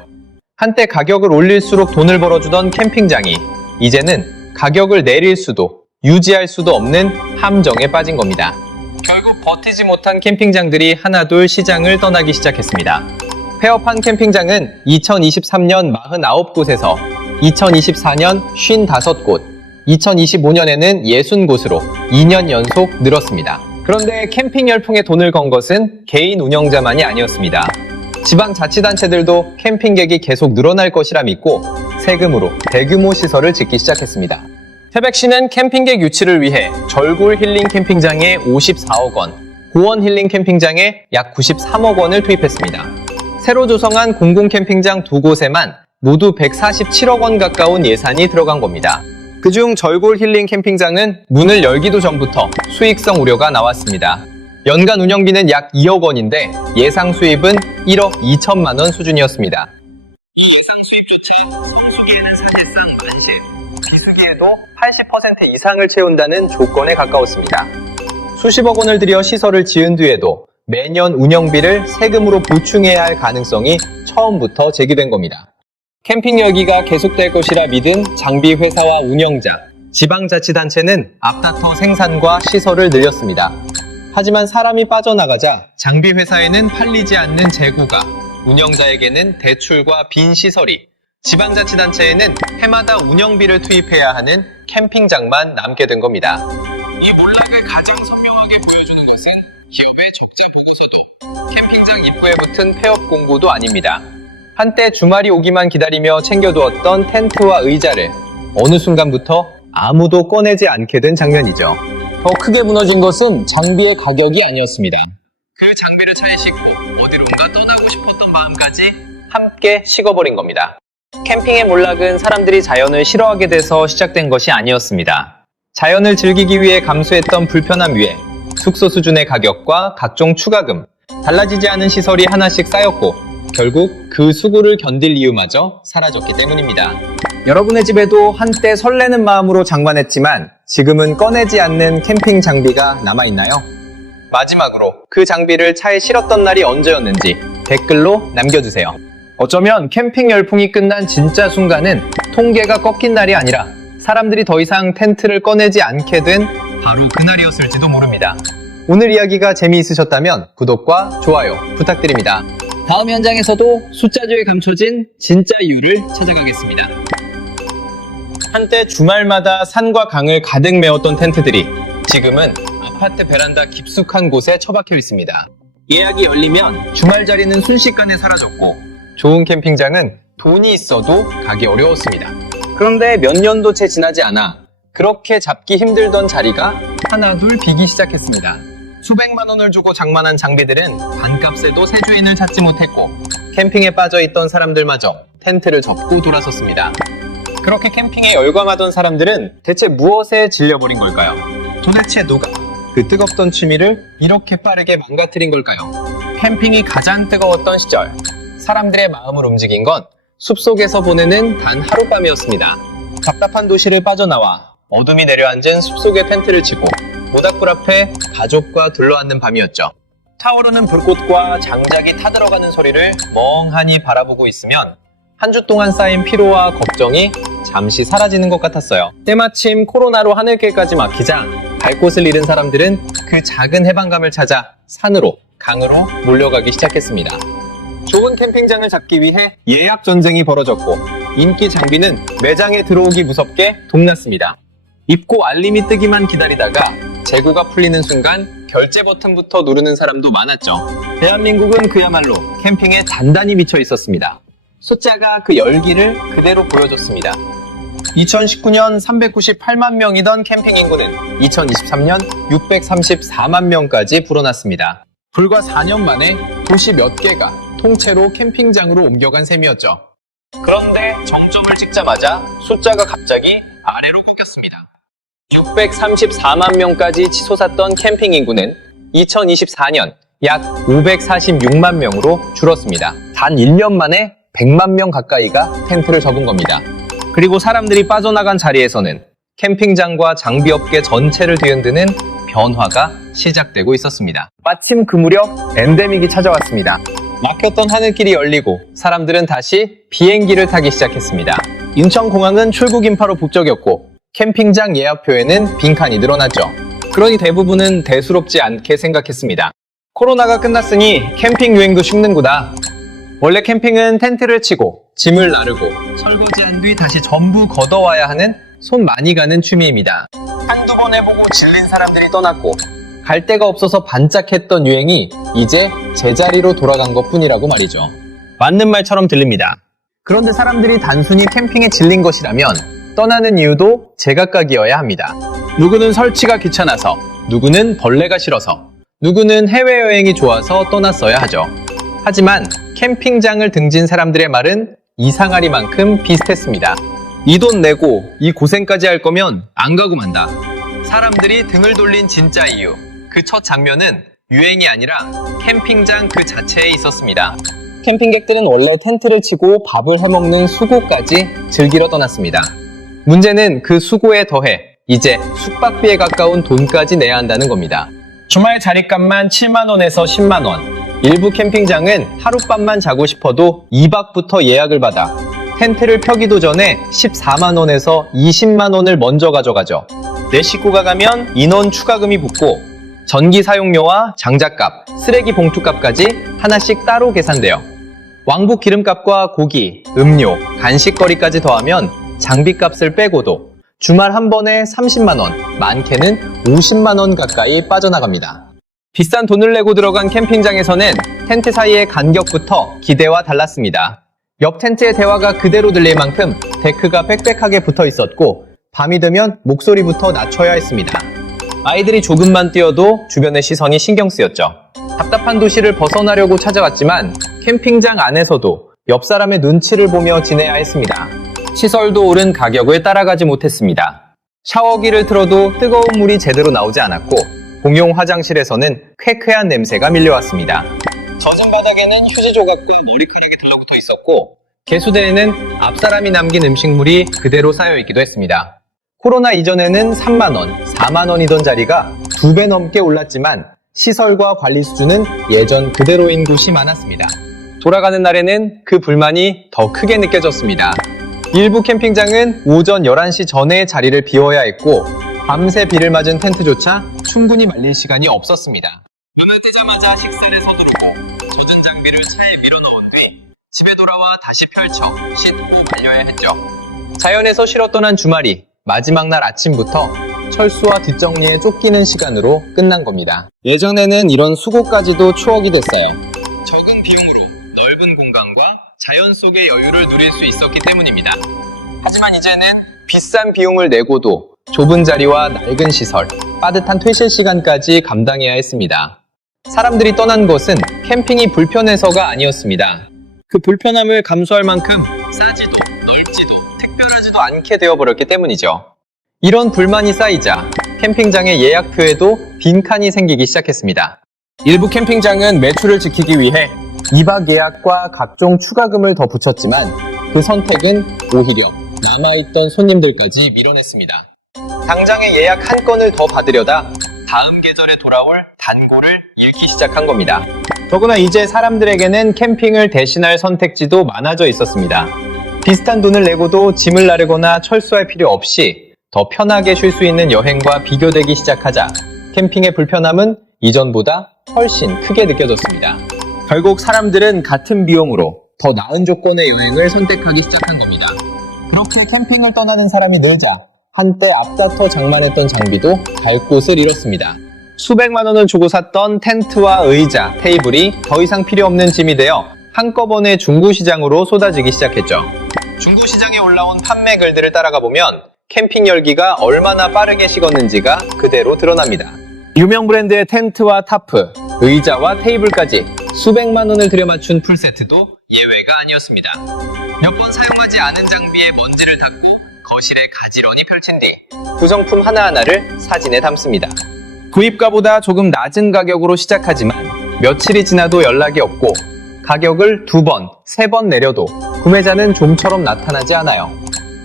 한때 가격을 올릴수록 돈을 벌어주던 캠핑장이 이제는 가격을 내릴 수도 유지할 수도 없는 함정에 빠진 겁니다. 결국 버티지 못한 캠핑장들이 하나둘 시장을 떠나기 시작했습니다. 폐업한 캠핑장은 2023년 49곳에서 2024년 55곳, 2025년에는 60곳으로 2년 연속 늘었습니다. 그런데 캠핑 열풍에 돈을 건 것은 개인 운영자만이 아니었습니다. 지방자치단체들도 캠핑객이 계속 늘어날 것이라 믿고 세금으로 대규모 시설을 짓기 시작했습니다. 태백시는 캠핑객 유치를 위해 절골 힐링 캠핑장에 54억 원, 고원 힐링 캠핑장에 약 93억 원을 투입했습니다. 새로 조성한 공공 캠핑장 2곳에만 모두 147억 원 가까운 예산이 들어간 겁니다. 그중 절골 힐링 캠핑장은 문을 열기도 전부터 수익성 우려가 나왔습니다. 연간 운영비는 약 2억 원인데 예상 수입은 1억 2천만 원 수준이었습니다. 이 예상 수입 자체 성수기에는 사실상 만실, 비수기에도 80% 이상을 채운다는 조건에 가까웠습니다. 수십억 원을 들여 시설을 지은 뒤에도 매년 운영비를 세금으로 보충해야 할 가능성이 처음부터 제기된 겁니다. 캠핑 열기가 계속될 것이라 믿은 장비 회사와 운영자, 지방자치단체는 앞다퉈 생산과 시설을 늘렸습니다. 하지만 사람이 빠져나가자 장비 회사에는 팔리지 않는 재고가, 운영자에게는 대출과 빈 시설이, 지방자치단체에는 해마다 운영비를 투입해야 하는 캠핑장만 남게 된 겁니다. 이 몰락을 가장 선명하게 보여주는 것은 기업의 적자 보고서도 캠핑장 입구에 붙은 폐업 공고도 아닙니다. 한때 주말이 오기만 기다리며 챙겨두었던 텐트와 의자를 어느 순간부터 아무도 꺼내지 않게 된 장면이죠. 더 크게 무너진 것은 장비의 가격이 아니었습니다. 그 장비를 차에 싣고 어디론가 떠나고 싶었던 마음까지 함께 식어버린 겁니다. 캠핑의 몰락은 사람들이 자연을 싫어하게 돼서 시작된 것이 아니었습니다. 자연을 즐기기 위해 감수했던 불편함 위에 숙소 수준의 가격과 각종 추가금, 달라지지 않은 시설이 하나씩 쌓였고 결국 그 수고를 견딜 이유마저 사라졌기 때문입니다. 여러분의 집에도 한때 설레는 마음으로 장만했지만 지금은 꺼내지 않는 캠핑 장비가 남아있나요? 마지막으로 그 장비를 차에 실었던 날이 언제였는지 댓글로 남겨주세요. 어쩌면 캠핑 열풍이 끝난 진짜 순간은 통계가 꺾인 날이 아니라 사람들이 더 이상 텐트를 꺼내지 않게 된 바로 그날이었을지도 모릅니다. 오늘 이야기가 재미있으셨다면 구독과 좋아요 부탁드립니다. 다음 현장에서도 숫자조에 감춰진 진짜 이유를 찾아가겠습니다. 한때 주말마다 산과 강을 가득 메웠던 텐트들이 지금은 아파트 베란다 깊숙한 곳에 처박혀 있습니다. 예약이 열리면 주말 자리는 순식간에 사라졌고 좋은 캠핑장은 돈이 있어도 가기 어려웠습니다. 그런데 몇 년도 채 지나지 않아 그렇게 잡기 힘들던 자리가 하나둘 비기 시작했습니다. 수백만 원을 주고 장만한 장비들은 반값에도 새 주인을 찾지 못했고 캠핑에 빠져있던 사람들마저 텐트를 접고 돌아섰습니다. 그렇게 캠핑에 열광하던 사람들은 대체 무엇에 질려버린 걸까요? 도대체 누가 그 뜨겁던 취미를 이렇게 빠르게 망가뜨린 걸까요? 캠핑이 가장 뜨거웠던 시절, 사람들의 마음을 움직인 건 숲속에서 보내는 단 하룻밤이었습니다. 답답한 도시를 빠져나와 어둠이 내려앉은 숲속에 텐트를 치고 모닥불 앞에 가족과 둘러앉는 밤이었죠. 타오르는 불꽃과 장작이 타들어가는 소리를 멍하니 바라보고 있으면 한 주 동안 쌓인 피로와 걱정이 잠시 사라지는 것 같았어요. 때마침 코로나로 하늘길까지 막히자 갈 곳을 잃은 사람들은 그 작은 해방감을 찾아 산으로, 강으로 몰려가기 시작했습니다. 좋은 캠핑장을 잡기 위해 예약 전쟁이 벌어졌고 인기 장비는 매장에 들어오기 무섭게 동났습니다. 입고 알림이 뜨기만 기다리다가 재고가 풀리는 순간 결제 버튼부터 누르는 사람도 많았죠. 대한민국은 그야말로 캠핑에 단단히 미쳐 있었습니다. 숫자가 그 열기를 그대로 보여줬습니다. 2019년 398만 명이던 캠핑 인구는 2023년 634만 명까지 불어났습니다. 불과 4년 만에 도시 몇 개가 통째로 캠핑장으로 옮겨간 셈이었죠. 그런데 정점을 찍자마자 숫자가 갑자기 아래로 꺾였습니다. 634만 명까지 치솟았던 캠핑 인구는 2024년 약 546만 명으로 줄었습니다. 단 1년 만에 100만 명 가까이가 텐트를 접은 겁니다. 그리고 사람들이 빠져나간 자리에서는 캠핑장과 장비업계 전체를 뒤흔드는 변화가 시작되고 있었습니다. 마침 그 무렵 엔데믹이 찾아왔습니다. 막혔던 하늘길이 열리고 사람들은 다시 비행기를 타기 시작했습니다. 인천공항은 출국 인파로 북적였고 캠핑장 예약표에는 빈칸이 늘어났죠. 그러니 대부분은 대수롭지 않게 생각했습니다. 코로나가 끝났으니 캠핑 유행도 식는구나. 원래 캠핑은 텐트를 치고 짐을 나르고 설거지한 뒤 다시 전부 걷어와야 하는 손 많이 가는 취미입니다. 한두 번 해보고 질린 사람들이 떠났고 갈 데가 없어서 반짝했던 유행이 이제 제자리로 돌아간 것뿐이라고 말이죠. 맞는 말처럼 들립니다. 그런데 사람들이 단순히 캠핑에 질린 것이라면 떠나는 이유도 제각각이어야 합니다. 누구는 설치가 귀찮아서, 누구는 벌레가 싫어서, 누구는 해외여행이 좋아서 떠났어야 하죠. 하지만 캠핑장을 등진 사람들의 말은 이상하리만큼 비슷했습니다. 이 돈 내고 이 고생까지 할 거면 안 가고 만다. 사람들이 등을 돌린 진짜 이유, 그 첫 장면은 유행이 아니라 캠핑장 그 자체에 있었습니다. 캠핑객들은 원래 텐트를 치고 밥을 해먹는 수고까지 즐기러 떠났습니다. 문제는 그 수고에 더해 이제 숙박비에 가까운 돈까지 내야 한다는 겁니다. 주말 자릿값만 7만 원에서 10만 원. 일부 캠핑장은 하룻밤만 자고 싶어도 2박부터 예약을 받아 텐트를 펴기도 전에 14만 원에서 20만 원을 먼저 가져가죠. 내 식구가 가면 인원 추가금이 붙고 전기 사용료와 장작값, 쓰레기 봉투값까지 하나씩 따로 계산돼요. 왕복 기름값과 고기, 음료, 간식거리까지 더하면 장비값을 빼고도 주말 한 번에 30만 원, 많게는 50만 원 가까이 빠져나갑니다. 비싼 돈을 내고 들어간 캠핑장에서는 텐트 사이의 간격부터 기대와 달랐습니다. 옆 텐트의 대화가 그대로 들릴 만큼 데크가 빽빽하게 붙어 있었고 밤이 되면 목소리부터 낮춰야 했습니다. 아이들이 조금만 뛰어도 주변의 시선이 신경 쓰였죠. 답답한 도시를 벗어나려고 찾아왔지만 캠핑장 안에서도 옆 사람의 눈치를 보며 지내야 했습니다. 시설도 오른 가격을 따라가지 못했습니다. 샤워기를 틀어도 뜨거운 물이 제대로 나오지 않았고 공용 화장실에서는 쾌쾌한 냄새가 밀려왔습니다. 젖은 바닥에는 휴지 조각과 머리카락이 들러붙어 있었고 개수대에는 앞사람이 남긴 음식물이 그대로 쌓여있기도 했습니다. 코로나 이전에는 3만 원, 4만 원이던 자리가 2배 넘게 올랐지만 시설과 관리 수준은 예전 그대로인 곳이 많았습니다. 돌아가는 날에는 그 불만이 더 크게 느껴졌습니다. 일부 캠핑장은 오전 11시 전에 자리를 비워야 했고 밤새 비를 맞은 텐트조차 충분히 말릴 시간이 없었습니다. 눈을 뜨자마자 식사를 서두르고 젖은 장비를 차에 밀어넣은 뒤 집에 돌아와 다시 펼쳐 씻고 말려야 했죠. 자연에서 쉬러 떠난 주말이 마지막 날 아침부터 철수와 뒷정리에 쫓기는 시간으로 끝난 겁니다. 예전에는 이런 수고까지도 추억이 됐어요. 적은 비용으로 넓은 공간과 자연 속의 여유를 누릴 수 있었기 때문입니다. 하지만 이제는 비싼 비용을 내고도 좁은 자리와 낡은 시설, 빠듯한 퇴실 시간까지 감당해야 했습니다. 사람들이 떠난 것은 캠핑이 불편해서가 아니었습니다. 그 불편함을 감수할 만큼 싸지도 넓지도 특별하지도 않게 되어버렸기 때문이죠. 이런 불만이 쌓이자 캠핑장의 예약표에도 빈칸이 생기기 시작했습니다. 일부 캠핑장은 매출을 지키기 위해 2박 예약과 각종 추가금을 더 붙였지만 그 선택은 오히려 남아있던 손님들까지 밀어냈습니다. 당장의 예약 한 건을 더 받으려다 다음 계절에 돌아올 단골을 잃기 시작한 겁니다. 더구나 이제 사람들에게는 캠핑을 대신할 선택지도 많아져 있었습니다. 비슷한 돈을 내고도 짐을 나르거나 철수할 필요 없이 더 편하게 쉴 수 있는 여행과 비교되기 시작하자 캠핑의 불편함은 이전보다 훨씬 크게 느껴졌습니다. 결국 사람들은 같은 비용으로 더 나은 조건의 여행을 선택하기 시작한 겁니다. 그렇게 캠핑을 떠나는 사람이 늘자 한때 앞다퉈 장만했던 장비도 갈 곳을 잃었습니다. 수백만 원을 주고 샀던 텐트와 의자, 테이블이 더 이상 필요 없는 짐이 되어 한꺼번에 중고시장으로 쏟아지기 시작했죠. 중고시장에 올라온 판매 글들을 따라가 보면 캠핑 열기가 얼마나 빠르게 식었는지가 그대로 드러납니다. 유명 브랜드의 텐트와 타프, 의자와 테이블까지 수백만 원을 들여 맞춘 풀세트도 예외가 아니었습니다. 몇 번 사용하지 않은 장비에 먼지를 닦고 거실에 가지런히 펼친 뒤 구성품 하나하나를 사진에 담습니다. 구입가보다 조금 낮은 가격으로 시작하지만 며칠이 지나도 연락이 없고 가격을 2번, 3번 내려도 구매자는 좀처럼 나타나지 않아요.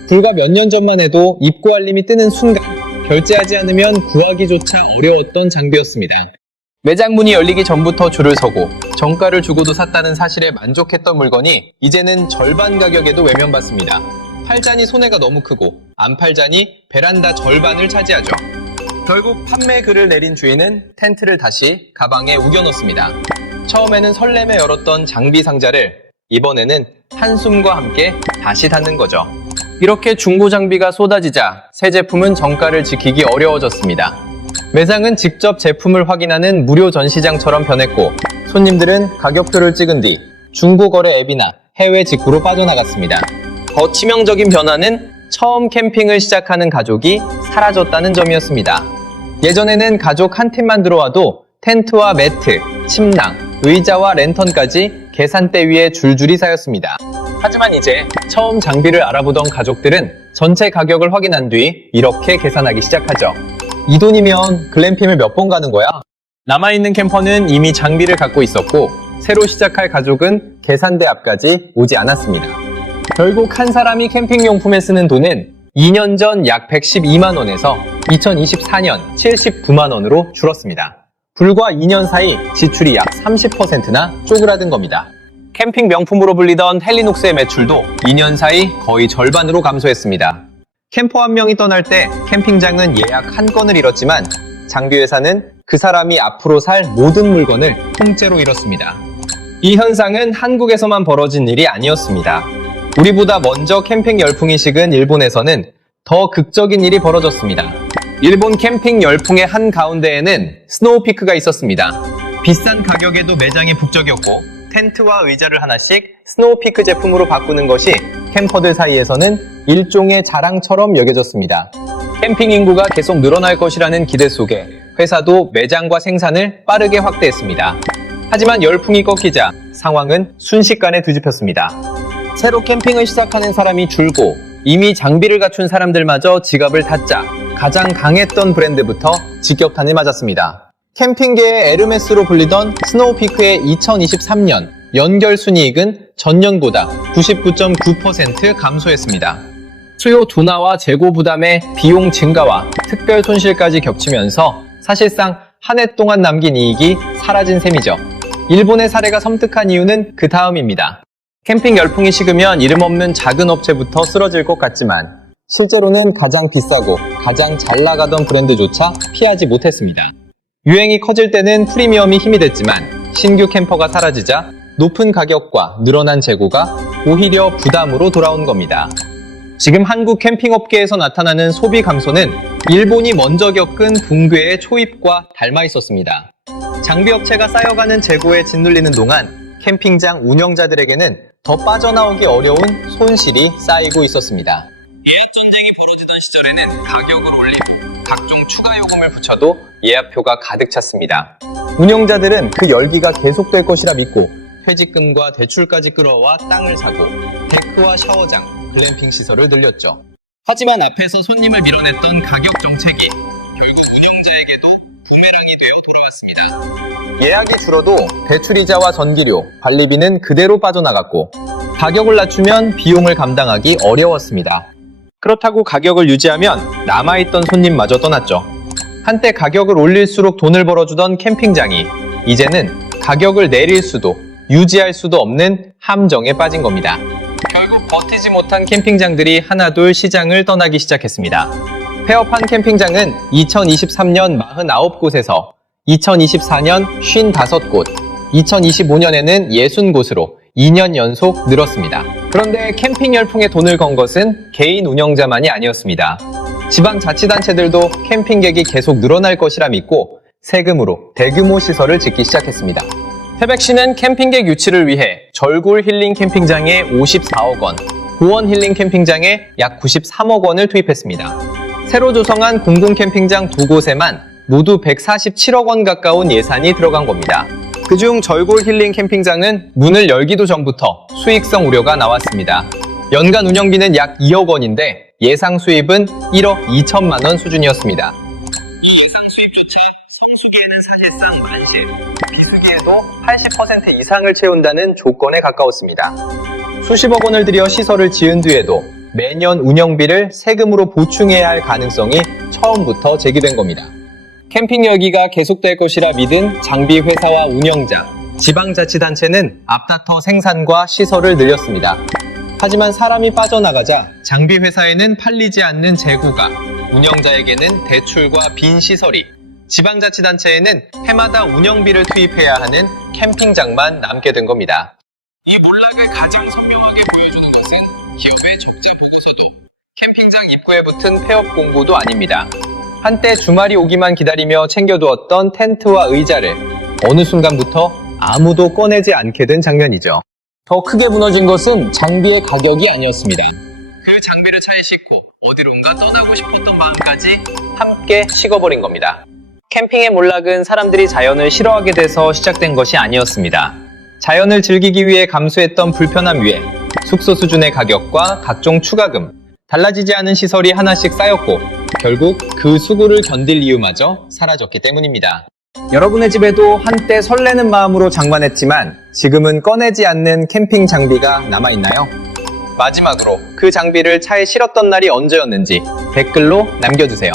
불과 몇 년 전만 해도 입고 알림이 뜨는 순간 결제하지 않으면 구하기조차 어려웠던 장비였습니다. 매장 문이 열리기 전부터 줄을 서고 정가를 주고도 샀다는 사실에 만족했던 물건이 이제는 절반 가격에도 외면받습니다. 팔자니 손해가 너무 크고 안 팔자니 베란다 절반을 차지하죠. 결국 판매 글을 내린 주인은 텐트를 다시 가방에 우겨넣습니다. 처음에는 설렘에 열었던 장비 상자를 이번에는 한숨과 함께 다시 닫는 거죠. 이렇게 중고 장비가 쏟아지자 새 제품은 정가를 지키기 어려워졌습니다. 매장은 직접 제품을 확인하는 무료 전시장처럼 변했고 손님들은 가격표를 찍은 뒤 중고거래 앱이나 해외 직구로 빠져나갔습니다. 더 치명적인 변화는 처음 캠핑을 시작하는 가족이 사라졌다는 점이었습니다. 예전에는 가족 한 팀만 들어와도 텐트와 매트, 침낭, 의자와 랜턴까지 계산대 위에 줄줄이 쌓였습니다. 하지만 이제 처음 장비를 알아보던 가족들은 전체 가격을 확인한 뒤 이렇게 계산하기 시작하죠. 이 돈이면 글램핑을 몇 번 가는 거야? 남아있는 캠퍼는 이미 장비를 갖고 있었고 새로 시작할 가족은 계산대 앞까지 오지 않았습니다. 결국 한 사람이 캠핑용품에 쓰는 돈은 2년 전 약 112만 원에서 2024년 79만 원으로 줄었습니다. 불과 2년 사이 지출이 약 30%나 쪼그라든 겁니다. 캠핑 명품으로 불리던 헬리녹스의 매출도 2년 사이 거의 절반으로 감소했습니다. 캠퍼 한 명이 떠날 때 캠핑장은 예약 한 건을 잃었지만 장비 회사는 그 사람이 앞으로 살 모든 물건을 통째로 잃었습니다. 이 현상은 한국에서만 벌어진 일이 아니었습니다. 우리보다 먼저 캠핑 열풍이 식은 일본에서는 더 극적인 일이 벌어졌습니다. 일본 캠핑 열풍의 한가운데에는 스노우피크가 있었습니다. 비싼 가격에도 매장이 북적였고 텐트와 의자를 하나씩 스노우피크 제품으로 바꾸는 것이 캠퍼들 사이에서는 일종의 자랑처럼 여겨졌습니다. 캠핑 인구가 계속 늘어날 것이라는 기대 속에 회사도 매장과 생산을 빠르게 확대했습니다. 하지만 열풍이 꺾이자 상황은 순식간에 뒤집혔습니다. 새로 캠핑을 시작하는 사람이 줄고 이미 장비를 갖춘 사람들마저 지갑을 닫자 가장 강했던 브랜드부터 직격탄을 맞았습니다. 캠핑계의 에르메스로 불리던 스노우피크의 2023년 연결 순이익은 전년보다 99.9% 감소했습니다. 수요 둔화와 재고 부담의 비용 증가와 특별 손실까지 겹치면서 사실상 한 해 동안 남긴 이익이 사라진 셈이죠. 일본의 사례가 섬뜩한 이유는 그 다음입니다. 캠핑 열풍이 식으면 이름 없는 작은 업체부터 쓰러질 것 같지만 실제로는 가장 비싸고 가장 잘 나가던 브랜드조차 피하지 못했습니다. 유행이 커질 때는 프리미엄이 힘이 됐지만 신규 캠퍼가 사라지자 높은 가격과 늘어난 재고가 오히려 부담으로 돌아온 겁니다. 지금 한국 캠핑업계에서 나타나는 소비 감소는 일본이 먼저 겪은 붕괴의 초입과 닮아 있었습니다. 장비업체가 쌓여가는 재고에 짓눌리는 동안 캠핑장 운영자들에게는 더 빠져나오기 어려운 손실이 쌓이고 있었습니다. 예약 전쟁이 벌어지던 시절에는 가격을 올리고 각종 추가 요금을 붙여도 예약표가 가득 찼습니다. 운영자들은 그 열기가 계속될 것이라 믿고 퇴직금과 대출까지 끌어와 땅을 사고 데크와 샤워장, 글램핑 시설을 늘렸죠. 하지만 앞에서 손님을 밀어냈던 가격 정책이 결국 운영자에게도 부메랑이 되어 돌아왔습니다. 예약이 줄어도 대출이자와 전기료, 관리비는 그대로 빠져나갔고 가격을 낮추면 비용을 감당하기 어려웠습니다. 그렇다고 가격을 유지하면 남아있던 손님마저 떠났죠. 한때 가격을 올릴수록 돈을 벌어주던 캠핑장이 이제는 가격을 내릴 수도 유지할 수도 없는 함정에 빠진 겁니다. 결국 버티지 못한 캠핑장들이 하나둘 시장을 떠나기 시작했습니다. 폐업한 캠핑장은 2023년 49곳에서 2024년 55곳, 2025년에는 60곳으로 2년 연속 늘었습니다. 그런데 캠핑 열풍에 돈을 건 것은 개인 운영자만이 아니었습니다. 지방자치단체들도 캠핑객이 계속 늘어날 것이라 믿고 세금으로 대규모 시설을 짓기 시작했습니다. 태백시는 캠핑객 유치를 위해 절골 힐링 캠핑장에 54억 원, 고원 힐링 캠핑장에 약 93억 원을 투입했습니다. 새로 조성한 공공 캠핑장 2곳에만 모두 147억 원 가까운 예산이 들어간 겁니다. 그중 절골 힐링 캠핑장은 문을 열기도 전부터 수익성 우려가 나왔습니다. 연간 운영비는 약 2억 원인데 예상 수입은 1억 2천만 원 수준이었습니다. 이 예상 수입조차 성수기에는 사실상 만실, 비수기에도 80% 이상을 채운다는 조건에 가까웠습니다. 수십억 원을 들여 시설을 지은 뒤에도 매년 운영비를 세금으로 보충해야 할 가능성이 처음부터 제기된 겁니다. 캠핑 열기가 계속될 것이라 믿은 장비 회사와 운영자, 지방자치단체는 앞다퉈 생산과 시설을 늘렸습니다. 하지만 사람이 빠져나가자 장비 회사에는 팔리지 않는 재고가, 운영자에게는 대출과 빈 시설이, 지방자치단체에는 해마다 운영비를 투입해야 하는 캠핑장만 남게 된 겁니다. 이 몰락을 가장 선명하게 보여주는 것은 기업의 적자 보고서도 캠핑장 입구에 붙은 폐업 공고도 아닙니다. 한때 주말이 오기만 기다리며 챙겨두었던 텐트와 의자를 어느 순간부터 아무도 꺼내지 않게 된 장면이죠. 더 크게 무너진 것은 장비의 가격이 아니었습니다. 그 장비를 차에 싣고 어디론가 떠나고 싶었던 마음까지 함께 식어버린 겁니다. 캠핑의 몰락은 사람들이 자연을 싫어하게 돼서 시작된 것이 아니었습니다. 자연을 즐기기 위해 감수했던 불편함 위에 숙소 수준의 가격과 각종 추가금, 달라지지 않은 시설이 하나씩 쌓였고 결국 그 수고를 견딜 이유마저 사라졌기 때문입니다. 여러분의 집에도 한때 설레는 마음으로 장만했지만 지금은 꺼내지 않는 캠핑 장비가 남아있나요? 마지막으로 그 장비를 차에 실었던 날이 언제였는지 댓글로 남겨주세요.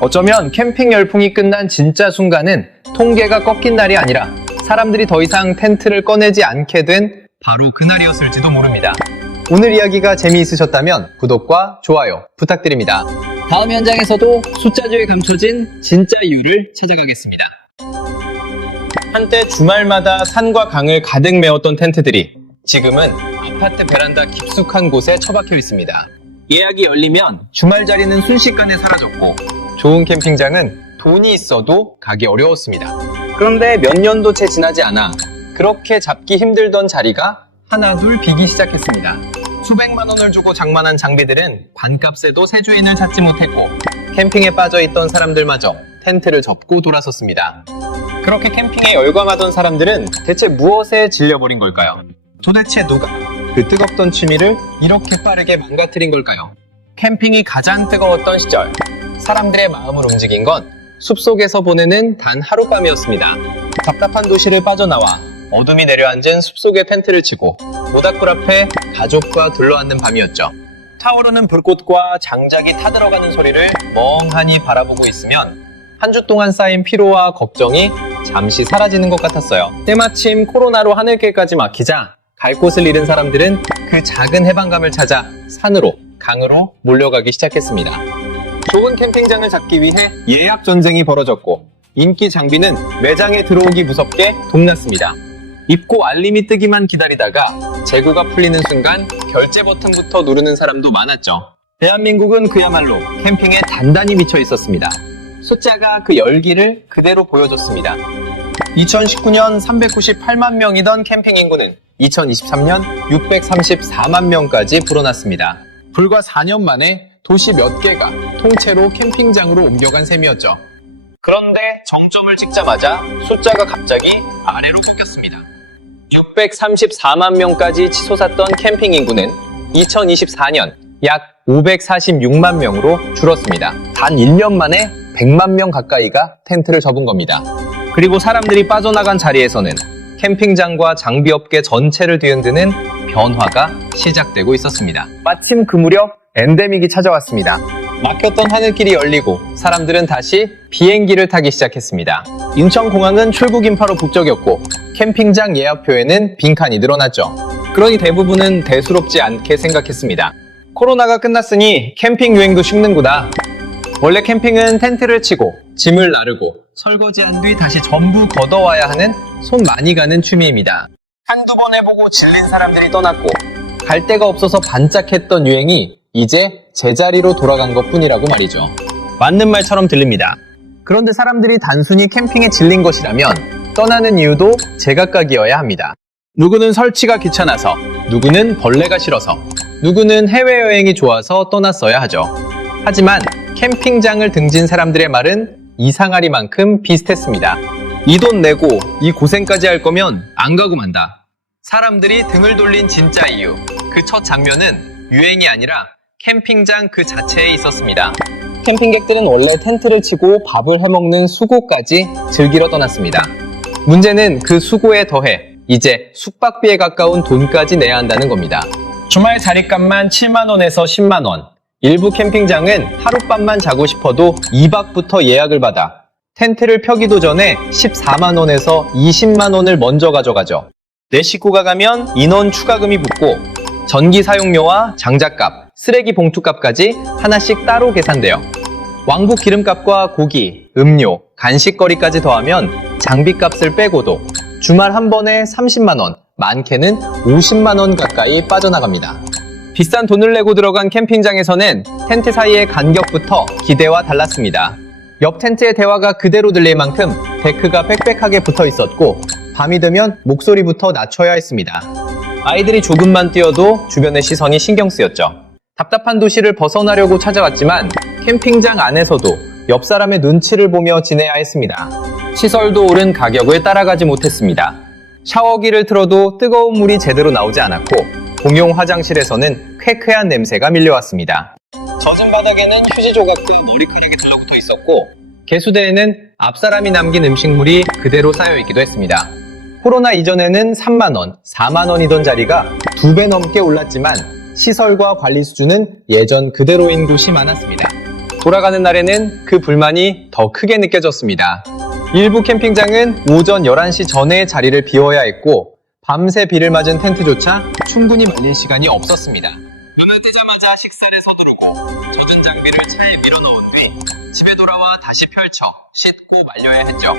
어쩌면 캠핑 열풍이 끝난 진짜 순간은 통계가 꺾인 날이 아니라 사람들이 더 이상 텐트를 꺼내지 않게 된 바로 그날이었을지도 모릅니다. 오늘 이야기가 재미있으셨다면 구독과 좋아요 부탁드립니다. 다음 현장에서도 숫자조에 감춰진 진짜 이유를 찾아가겠습니다. 한때 주말마다 산과 강을 가득 메웠던 텐트들이 지금은 아파트 베란다 깊숙한 곳에 처박혀 있습니다. 예약이 열리면 주말 자리는 순식간에 사라졌고 좋은 캠핑장은 돈이 있어도 가기 어려웠습니다. 그런데 몇 년도 채 지나지 않아 그렇게 잡기 힘들던 자리가 하나둘 비기 시작했습니다. 수백만 원을 주고 장만한 장비들은 반값에도 새 주인을 찾지 못했고 캠핑에 빠져있던 사람들마저 텐트를 접고 돌아섰습니다. 그렇게 캠핑에 열광하던 사람들은 대체 무엇에 질려버린 걸까요? 도대체 누가 그 뜨겁던 취미를 이렇게 빠르게 망가뜨린 걸까요? 캠핑이 가장 뜨거웠던 시절, 사람들의 마음을 움직인 건 숲속에서 보내는 단 하룻밤이었습니다. 답답한 도시를 빠져나와 어둠이 내려앉은 숲속에 텐트를 치고 모닥불 앞에 가족과 둘러앉는 밤이었죠. 타오르는 불꽃과 장작이 타들어가는 소리를 멍하니 바라보고 있으면 한 주 동안 쌓인 피로와 걱정이 잠시 사라지는 것 같았어요. 때마침 코로나로 하늘길까지 막히자 갈 곳을 잃은 사람들은 그 작은 해방감을 찾아 산으로, 강으로 몰려가기 시작했습니다. 좋은 캠핑장을 잡기 위해 예약 전쟁이 벌어졌고 인기 장비는 매장에 들어오기 무섭게 동났습니다. 입고 알림이 뜨기만 기다리다가 재고가 풀리는 순간 결제 버튼부터 누르는 사람도 많았죠. 대한민국은 그야말로 캠핑에 단단히 미쳐 있었습니다. 숫자가 그 열기를 그대로 보여줬습니다. 2019년 398만 명이던 캠핑 인구는 2023년 634만 명까지 불어났습니다. 불과 4년 만에 도시 몇 개가 통째로 캠핑장으로 옮겨간 셈이었죠. 그런데 정점을 찍자마자 숫자가 갑자기 아래로 꺾였습니다. 634만 명까지 치솟았던 캠핑 인구는 2024년 약 546만 명으로 줄었습니다. 단 1년 만에 100만 명 가까이가 텐트를 접은 겁니다. 그리고 사람들이 빠져나간 자리에서는 캠핑장과 장비업계 전체를 뒤흔드는 변화가 시작되고 있었습니다. 마침 그 무렵 엔데믹이 찾아왔습니다. 막혔던 하늘길이 열리고 사람들은 다시 비행기를 타기 시작했습니다. 인천공항은 출국 인파로 북적였고 캠핑장 예약표에는 빈칸이 늘어났죠. 그러니 대부분은 대수롭지 않게 생각했습니다. 코로나가 끝났으니 캠핑 유행도 식는구나. 원래 캠핑은 텐트를 치고 짐을 나르고 설거지한 뒤 다시 전부 걷어와야 하는 손 많이 가는 취미입니다. 한두 번 해보고 질린 사람들이 떠났고 갈 데가 없어서 반짝했던 유행이 이제 제자리로 돌아간 것뿐이라고 말이죠. 맞는 말처럼 들립니다. 그런데 사람들이 단순히 캠핑에 질린 것이라면 떠나는 이유도 제각각이어야 합니다. 누구는 설치가 귀찮아서, 누구는 벌레가 싫어서, 누구는 해외여행이 좋아서 떠났어야 하죠. 하지만 캠핑장을 등진 사람들의 말은 이상하리만큼 비슷했습니다. 이 돈 내고 이 고생까지 할 거면 안 가고 만다. 사람들이 등을 돌린 진짜 이유, 그 첫 장면은 유행이 아니라 캠핑장 그 자체에 있었습니다. 캠핑객들은 원래 텐트를 치고 밥을 해먹는 수고까지 즐기러 떠났습니다. 문제는 그 수고에 더해 이제 숙박비에 가까운 돈까지 내야 한다는 겁니다. 주말 자릿값만 7만 원에서 10만 원. 일부 캠핑장은 하룻밤만 자고 싶어도 2박부터 예약을 받아 텐트를 펴기도 전에 14만 원에서 20만 원을 먼저 가져가죠. 내 식구가 가면 인원 추가금이 붙고 전기 사용료와 장작값, 쓰레기 봉투값까지 하나씩 따로 계산돼요. 왕복 기름값과 고기, 음료, 간식거리까지 더하면 장비값을 빼고도 주말 한 번에 30만 원, 많게는 50만 원 가까이 빠져나갑니다. 비싼 돈을 내고 들어간 캠핑장에서는 텐트 사이의 간격부터 기대와 달랐습니다. 옆 텐트의 대화가 그대로 들릴 만큼 데크가 빽빽하게 붙어 있었고 밤이 되면 목소리부터 낮춰야 했습니다. 아이들이 조금만 뛰어도 주변의 시선이 신경 쓰였죠. 답답한 도시를 벗어나려고 찾아왔지만 캠핑장 안에서도 옆 사람의 눈치를 보며 지내야 했습니다. 시설도 오른 가격을 따라가지 못했습니다. 샤워기를 틀어도 뜨거운 물이 제대로 나오지 않았고 공용 화장실에서는 쾌쾌한 냄새가 밀려왔습니다. 젖은 바닥에는 휴지 조각도 머리카락에 달라붙어 있었고 개수대에는 앞사람이 남긴 음식물이 그대로 쌓여있기도 했습니다. 코로나 이전에는 3만원, 4만원이던 자리가 2배 넘게 올랐지만 시설과 관리 수준은 예전 그대로인 곳이 많았습니다. 돌아가는 날에는 그 불만이 더 크게 느껴졌습니다. 일부 캠핑장은 오전 11시 전에 자리를 비워야 했고 밤새 비를 맞은 텐트조차 충분히 말릴 시간이 없었습니다. 눈을 뜨자마자 식사를 서두르고 젖은 장비를 차에 밀어넣은 뒤 집에 돌아와 다시 펼쳐 씻고 말려야 했죠.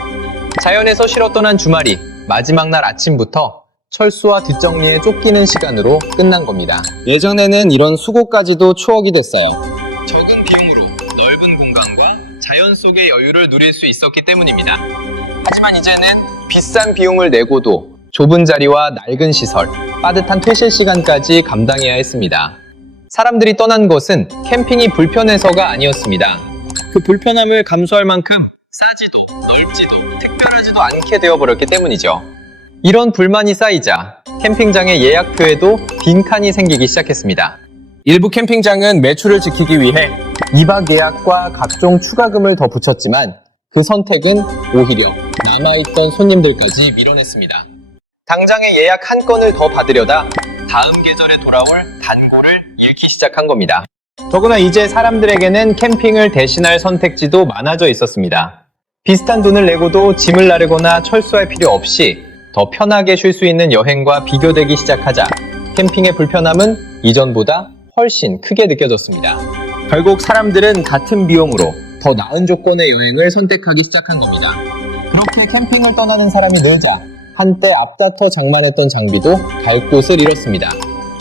자연에서 쉬러 떠난 주말이 마지막 날 아침부터 철수와 뒷정리에 쫓기는 시간으로 끝난 겁니다. 예전에는 이런 수고까지도 추억이 됐어요. 적은 비용으로 넓은 공간과 자연 속의 여유를 누릴 수 있었기 때문입니다. 하지만 이제는 비싼 비용을 내고도 좁은 자리와 낡은 시설, 빠듯한 퇴실 시간까지 감당해야 했습니다. 사람들이 떠난 것은 캠핑이 불편해서가 아니었습니다. 그 불편함을 감수할 만큼 싸지도 넓지도 특별하지도 않게 되어버렸기 때문이죠. 이런 불만이 쌓이자 캠핑장의 예약표에도 빈칸이 생기기 시작했습니다. 일부 캠핑장은 매출을 지키기 위해 2박 예약과 각종 추가금을 더 붙였지만 그 선택은 오히려 남아있던 손님들까지 밀어냈습니다. 당장의 예약 한 건을 더 받으려다 다음 계절에 돌아올 단골을 잃기 시작한 겁니다. 더구나 이제 사람들에게는 캠핑을 대신할 선택지도 많아져 있었습니다. 비슷한 돈을 내고도 짐을 나르거나 철수할 필요 없이 더 편하게 쉴 수 있는 여행과 비교되기 시작하자 캠핑의 불편함은 이전보다 훨씬 크게 느껴졌습니다. 결국 사람들은 같은 비용으로 더 나은 조건의 여행을 선택하기 시작한 겁니다. 그렇게 캠핑을 떠나는 사람이 늘자 한때 앞다퉈 장만했던 장비도 갈 곳을 잃었습니다.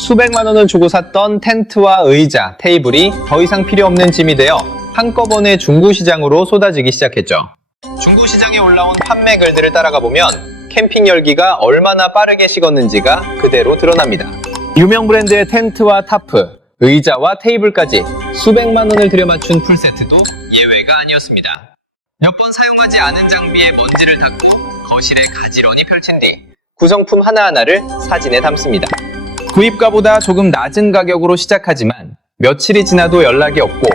수백만 원을 주고 샀던 텐트와 의자, 테이블이 더 이상 필요 없는 짐이 되어 한꺼번에 중고시장으로 쏟아지기 시작했죠. 중고시장에 올라온 판매 글들을 따라가 보면 캠핑 열기가 얼마나 빠르게 식었는지가 그대로 드러납니다. 유명 브랜드의 텐트와 타프, 의자와 테이블까지 수백만 원을 들여 맞춘 풀세트도 예외가 아니었습니다. 몇 번 사용하지 않은 장비에 먼지를 닦고 거실에 가지런히 펼친 뒤 구성품 하나하나를 사진에 담습니다. 구입가보다 조금 낮은 가격으로 시작하지만 며칠이 지나도 연락이 없고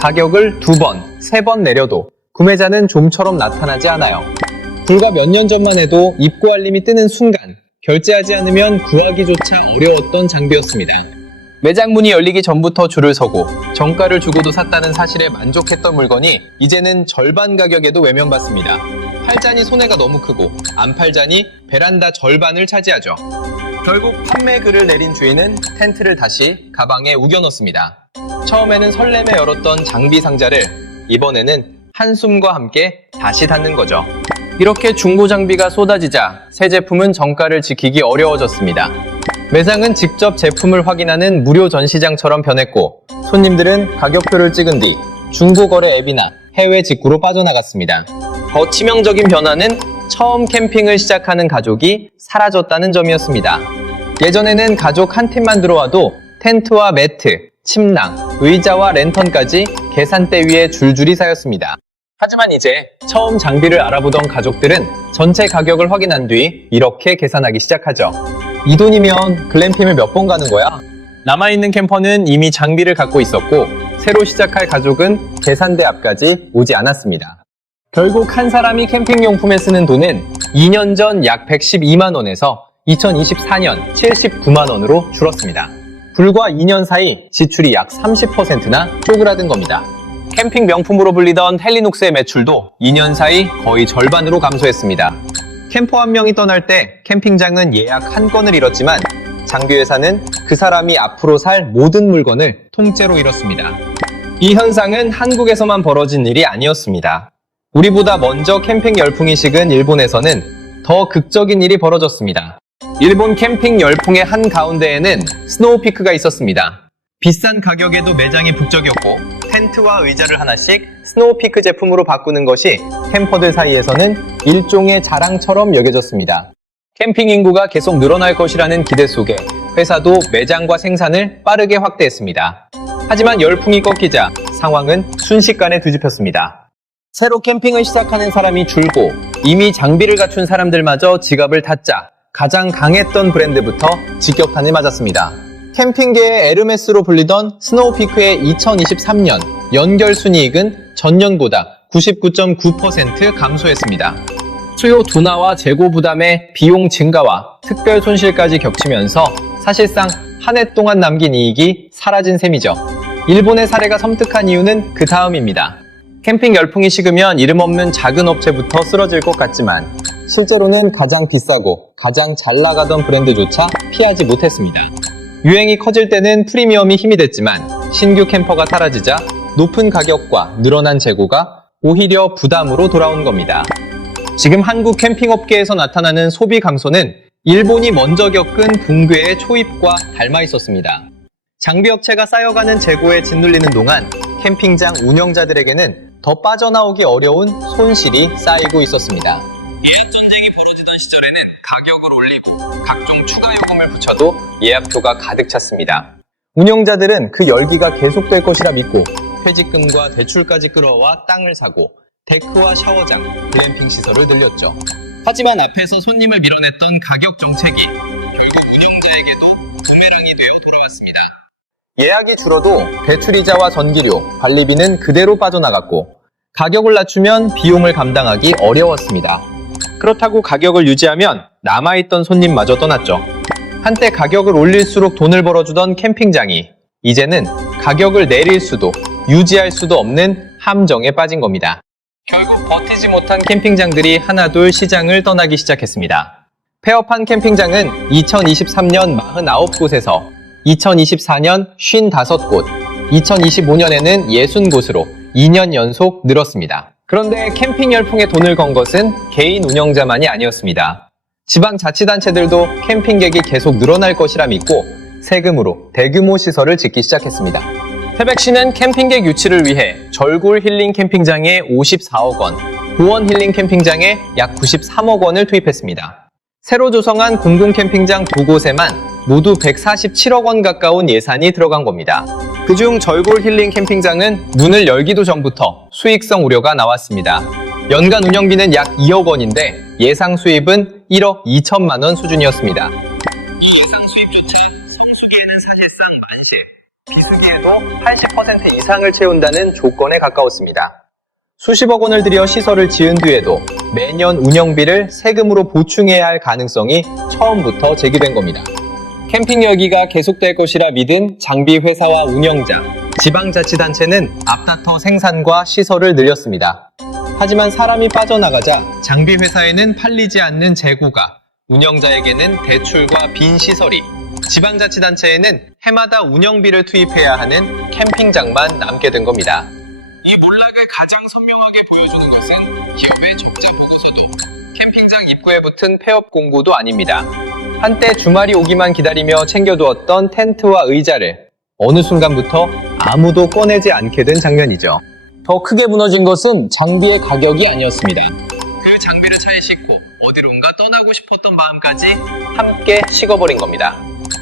가격을 2번, 3번 내려도 구매자는 좀처럼 나타나지 않아요. 불과 몇 년 전만 해도 입고 알림이 뜨는 순간 결제하지 않으면 구하기조차 어려웠던 장비였습니다. 매장 문이 열리기 전부터 줄을 서고 정가를 주고도 샀다는 사실에 만족했던 물건이 이제는 절반 가격에도 외면받습니다. 팔자니 손해가 너무 크고 안 팔자니 베란다 절반을 차지하죠. 결국 판매 글을 내린 주인은 텐트를 다시 가방에 우겨 넣습니다. 처음에는 설렘에 열었던 장비 상자를 이번에는 한숨과 함께 다시 닫는 거죠. 이렇게 중고 장비가 쏟아지자 새 제품은 정가를 지키기 어려워졌습니다. 매장은 직접 제품을 확인하는 무료 전시장처럼 변했고 손님들은 가격표를 찍은 뒤 중고거래 앱이나 해외 직구로 빠져나갔습니다. 더 치명적인 변화는 처음 캠핑을 시작하는 가족이 사라졌다는 점이었습니다. 예전에는 가족 한 팀만 들어와도 텐트와 매트, 침낭, 의자와 랜턴까지 계산대 위에 줄줄이 쌓였습니다. 하지만 이제 처음 장비를 알아보던 가족들은 전체 가격을 확인한 뒤 이렇게 계산하기 시작하죠. 이 돈이면 글램핑을 몇 번 가는 거야? 남아있는 캠퍼는 이미 장비를 갖고 있었고 새로 시작할 가족은 계산대 앞까지 오지 않았습니다. 결국 한 사람이 캠핑용품에 쓰는 돈은 2년 전 약 112만 원에서 2024년 79만 원으로 줄었습니다. 불과 2년 사이 지출이 약 30%나 쪼그라든 겁니다. 캠핑 명품으로 불리던 헬리녹스의 매출도 2년 사이 거의 절반으로 감소했습니다. 캠퍼 한 명이 떠날 때 캠핑장은 예약 한 건을 잃었지만 장비회사는 그 사람이 앞으로 살 모든 물건을 통째로 잃었습니다. 이 현상은 한국에서만 벌어진 일이 아니었습니다. 우리보다 먼저 캠핑 열풍이 식은 일본에서는 더 극적인 일이 벌어졌습니다. 일본 캠핑 열풍의 한가운데에는 스노우피크가 있었습니다. 비싼 가격에도 매장이 북적였고 텐트와 의자를 하나씩 스노우피크 제품으로 바꾸는 것이 캠퍼들 사이에서는 일종의 자랑처럼 여겨졌습니다. 캠핑 인구가 계속 늘어날 것이라는 기대 속에 회사도 매장과 생산을 빠르게 확대했습니다. 하지만 열풍이 꺾이자 상황은 순식간에 뒤집혔습니다. 새로 캠핑을 시작하는 사람이 줄고 이미 장비를 갖춘 사람들마저 지갑을 닫자 가장 강했던 브랜드부터 직격탄을 맞았습니다. 캠핑계의 에르메스로 불리던 스노우피크의 2023년 연결 순이익은 전년보다 99.9% 감소했습니다. 수요 둔화와 재고 부담의 비용 증가와 특별 손실까지 겹치면서 사실상 한 해 동안 남긴 이익이 사라진 셈이죠. 일본의 사례가 섬뜩한 이유는 그 다음입니다. 캠핑 열풍이 식으면 이름 없는 작은 업체부터 쓰러질 것 같지만 실제로는 가장 비싸고 가장 잘 나가던 브랜드조차 피하지 못했습니다. 유행이 커질 때는 프리미엄이 힘이 됐지만 신규 캠퍼가 사라지자 높은 가격과 늘어난 재고가 오히려 부담으로 돌아온 겁니다. 지금 한국 캠핑업계에서 나타나는 소비 감소는 일본이 먼저 겪은 붕괴의 초입과 닮아 있었습니다. 장비업체가 쌓여가는 재고에 짓눌리는 동안 캠핑장 운영자들에게는 더 빠져나오기 어려운 손실이 쌓이고 있었습니다. 예약전쟁이 벌어지던 시절에는 가격을 올리고 각종 추가 요금을 붙여도 예약표가 가득 찼습니다. 운영자들은 그 열기가 계속될 것이라 믿고 퇴직금과 대출까지 끌어와 땅을 사고 데크와 샤워장, 글램핑 시설을 늘렸죠. 하지만 앞에서 손님을 밀어냈던 가격 정책이 결국 운영자에게도 부메랑이 되어 돌아왔습니다. 예약이 줄어도 대출이자와 전기료, 관리비는 그대로 빠져나갔고 가격을 낮추면 비용을 감당하기 어려웠습니다. 그렇다고 가격을 유지하면 남아있던 손님마저 떠났죠. 한때 가격을 올릴수록 돈을 벌어주던 캠핑장이 이제는 가격을 내릴 수도 유지할 수도 없는 함정에 빠진 겁니다. 결국 버티지 못한 캠핑장들이 하나둘 시장을 떠나기 시작했습니다. 폐업한 캠핑장은 2023년 49곳에서 2024년 55곳, 2025년에는 60곳으로 2년 연속 늘었습니다. 그런데 캠핑 열풍에 돈을 건 것은 개인 운영자만이 아니었습니다. 지방자치단체들도 캠핑객이 계속 늘어날 것이라 믿고 세금으로 대규모 시설을 짓기 시작했습니다. 태백시는 캠핑객 유치를 위해 절굴 힐링 캠핑장에 54억 원, 고원 힐링 캠핑장에 약 93억 원을 투입했습니다. 새로 조성한 공공 캠핑장 2곳에만 모두 147억 원 가까운 예산이 들어간 겁니다. 그중 절골 힐링 캠핑장은 문을 열기도 전부터 수익성 우려가 나왔습니다. 연간 운영비는 약 2억 원인데 예상 수입은 1억 2천만 원 수준이었습니다. 이 예상 수입조차 성수기에는 사실상 만실, 비수기에도 80% 이상을 채운다는 조건에 가까웠습니다. 수십억 원을 들여 시설을 지은 뒤에도 매년 운영비를 세금으로 보충해야 할 가능성이 처음부터 제기된 겁니다. 캠핑 열기가 계속될 것이라 믿은 장비 회사와 운영자, 지방자치단체는 앞다퉈 생산과 시설을 늘렸습니다. 하지만 사람이 빠져나가자 장비 회사에는 팔리지 않는 재고가, 운영자에게는 대출과 빈 시설이, 지방자치단체에는 해마다 운영비를 투입해야 하는 캠핑장만 남게 된 겁니다. 이 몰락을 가장 선명하게 보여주는 것은 기업의 적자 보고서도 캠핑장 입구에 붙은 폐업 공고도 아닙니다. 한때 주말이 오기만 기다리며 챙겨두었던 텐트와 의자를 어느 순간부터 아무도 꺼내지 않게 된 장면이죠. 더 크게 무너진 것은 장비의 가격이 아니었습니다. 그 장비를 차에 싣고 어디론가 떠나고 싶었던 마음까지 함께 식어버린 겁니다.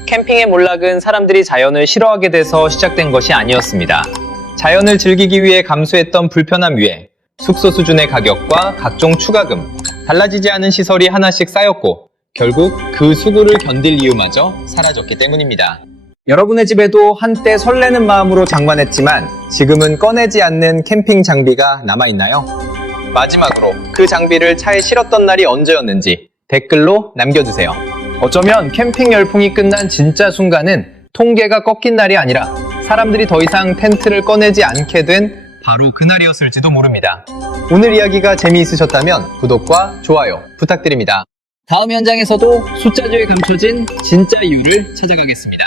캠핑의 몰락은 사람들이 자연을 싫어하게 돼서 시작된 것이 아니었습니다. 자연을 즐기기 위해 감수했던 불편함 위에 숙소 수준의 가격과 각종 추가금, 달라지지 않은 시설이 하나씩 쌓였고 결국 그 수고를 견딜 이유마저 사라졌기 때문입니다. 여러분의 집에도 한때 설레는 마음으로 장만했지만 지금은 꺼내지 않는 캠핑 장비가 남아있나요? 마지막으로 그 장비를 차에 실었던 날이 언제였는지 댓글로 남겨주세요. 어쩌면 캠핑 열풍이 끝난 진짜 순간은 통계가 꺾인 날이 아니라 사람들이 더 이상 텐트를 꺼내지 않게 된 바로 그날이었을지도 모릅니다. 오늘 이야기가 재미있으셨다면 구독과 좋아요 부탁드립니다. 다음 현장에서도 숫자조에 감춰진 진짜 이유를 찾아가겠습니다.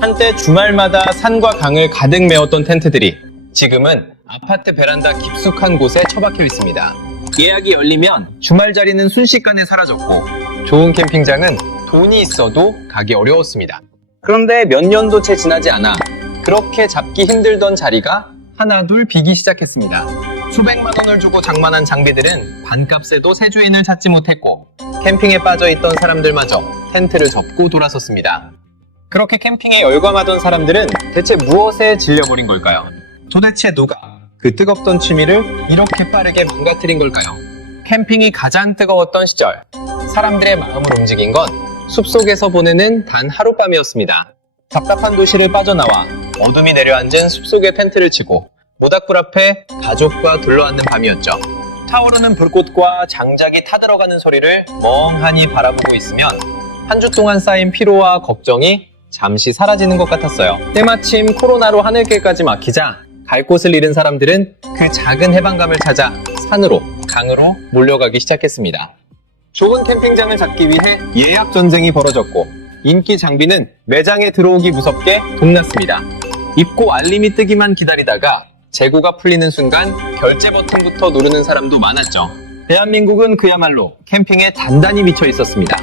한때 주말마다 산과 강을 가득 메웠던 텐트들이 지금은 아파트 베란다 깊숙한 곳에 처박혀 있습니다. 예약이 열리면 주말 자리는 순식간에 사라졌고 좋은 캠핑장은 돈이 있어도 가기 어려웠습니다. 그런데 몇 년도 채 지나지 않아 그렇게 잡기 힘들던 자리가 하나둘 비기 시작했습니다. 수백만 원을 주고 장만한 장비들은 반값에도 새 주인을 찾지 못했고 캠핑에 빠져있던 사람들마저 텐트를 접고 돌아섰습니다. 그렇게 캠핑에 열광하던 사람들은 대체 무엇에 질려버린 걸까요? 도대체 누가 그 뜨겁던 취미를 이렇게 빠르게 망가뜨린 걸까요? 캠핑이 가장 뜨거웠던 시절, 사람들의 마음을 움직인 건 숲속에서 보내는 단 하룻밤이었습니다. 답답한 도시를 빠져나와 어둠이 내려앉은 숲속에 텐트를 치고 모닥불 앞에 가족과 둘러앉는 밤이었죠. 타오르는 불꽃과 장작이 타들어가는 소리를 멍하니 바라보고 있으면 한 주 동안 쌓인 피로와 걱정이 잠시 사라지는 것 같았어요. 때마침 코로나로 하늘길까지 막히자 갈 곳을 잃은 사람들은 그 작은 해방감을 찾아 산으로, 강으로 몰려가기 시작했습니다. 좋은 캠핑장을 잡기 위해 예약 전쟁이 벌어졌고 인기 장비는 매장에 들어오기 무섭게 동났습니다. 입고 알림이 뜨기만 기다리다가 재고가 풀리는 순간 결제 버튼부터 누르는 사람도 많았죠. 대한민국은 그야말로 캠핑에 단단히 미쳐 있었습니다.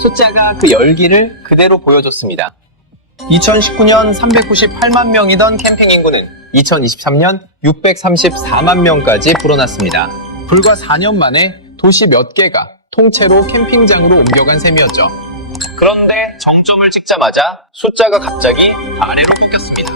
숫자가 그 열기를 그대로 보여줬습니다. 2019년 398만 명이던 캠핑 인구는 2023년 634만 명까지 불어났습니다. 불과 4년 만에 도시 몇 개가 통째로 캠핑장으로 옮겨간 셈이었죠. 그런데 정점을 찍자마자 숫자가 갑자기 아래로 꺾였습니다.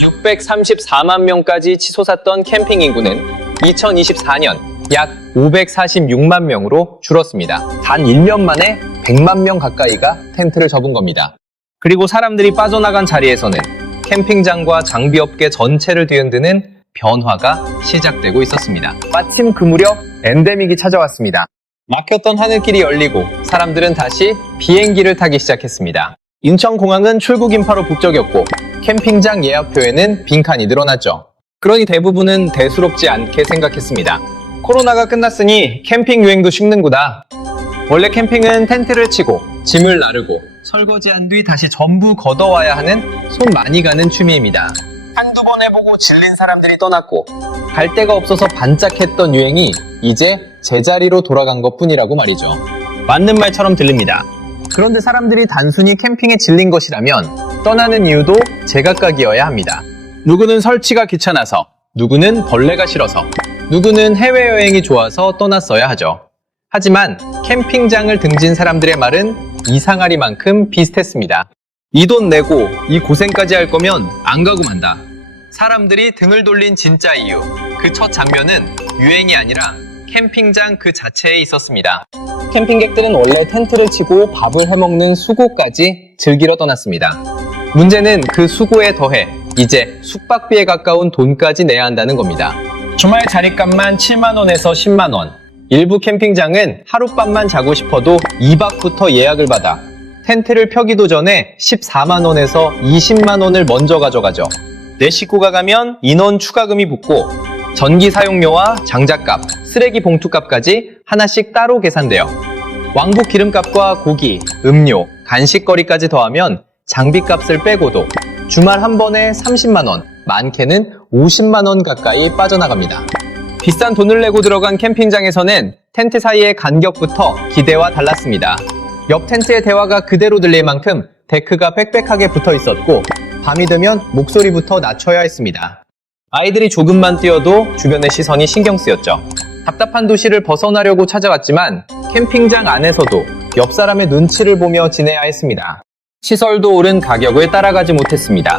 634만 명까지 치솟았던 캠핑 인구는 2024년 약 546만 명으로 줄었습니다. 단 1년 만에 100만 명 가까이가 텐트를 접은 겁니다. 그리고 사람들이 빠져나간 자리에서는 캠핑장과 장비업계 전체를 뒤흔드는 변화가 시작되고 있었습니다. 마침 그 무렵 엔데믹이 찾아왔습니다. 막혔던 하늘길이 열리고 사람들은 다시 비행기를 타기 시작했습니다. 인천공항은 출국 인파로 북적였고 캠핑장 예약표에는 빈칸이 늘어났죠. 그러니 대부분은 대수롭지 않게 생각했습니다. 코로나가 끝났으니 캠핑 유행도 식는구나. 원래 캠핑은 텐트를 치고 짐을 나르고 설거지한 뒤 다시 전부 걷어와야 하는 손 많이 가는 취미입니다. 한두 번 해보고 질린 사람들이 떠났고 갈 데가 없어서 반짝했던 유행이 이제 제자리로 돌아간 것뿐이라고 말이죠. 맞는 말처럼 들립니다. 그런데 사람들이 단순히 캠핑에 질린 것이라면 떠나는 이유도 제각각이어야 합니다. 누구는 설치가 귀찮아서, 누구는 벌레가 싫어서, 누구는 해외여행이 좋아서 떠났어야 하죠. 하지만 캠핑장을 등진 사람들의 말은 이상하리만큼 비슷했습니다. 이 돈 내고 이 고생까지 할 거면 안 가고 만다. 사람들이 등을 돌린 진짜 이유, 그 첫 장면은 유행이 아니라 캠핑장 그 자체에 있었습니다. 캠핑객들은 원래 텐트를 치고 밥을 해먹는 수고까지 즐기러 떠났습니다. 문제는 그 수고에 더해 이제 숙박비에 가까운 돈까지 내야 한다는 겁니다. 주말 자릿값만 7만원에서 10만원. 일부 캠핑장은 하룻밤만 자고 싶어도 2박부터 예약을 받아 텐트를 펴기도 전에 14만원에서 20만원을 먼저 가져가죠. 내 식구가 가면 인원 추가금이 붙고 전기 사용료와 장작값, 쓰레기 봉투값까지 하나씩 따로 계산돼요. 왕복 기름값과 고기, 음료, 간식거리까지 더하면 장비값을 빼고도 주말 한 번에 30만원, 많게는 50만원 가까이 빠져나갑니다. 비싼 돈을 내고 들어간 캠핑장에서는 텐트 사이의 간격부터 기대와 달랐습니다. 옆 텐트의 대화가 그대로 들릴 만큼 데크가 빽빽하게 붙어 있었고 밤이 되면 목소리부터 낮춰야 했습니다. 아이들이 조금만 뛰어도 주변의 시선이 신경 쓰였죠. 답답한 도시를 벗어나려고 찾아왔지만 캠핑장 안에서도 옆 사람의 눈치를 보며 지내야 했습니다. 시설도 오른 가격을 따라가지 못했습니다.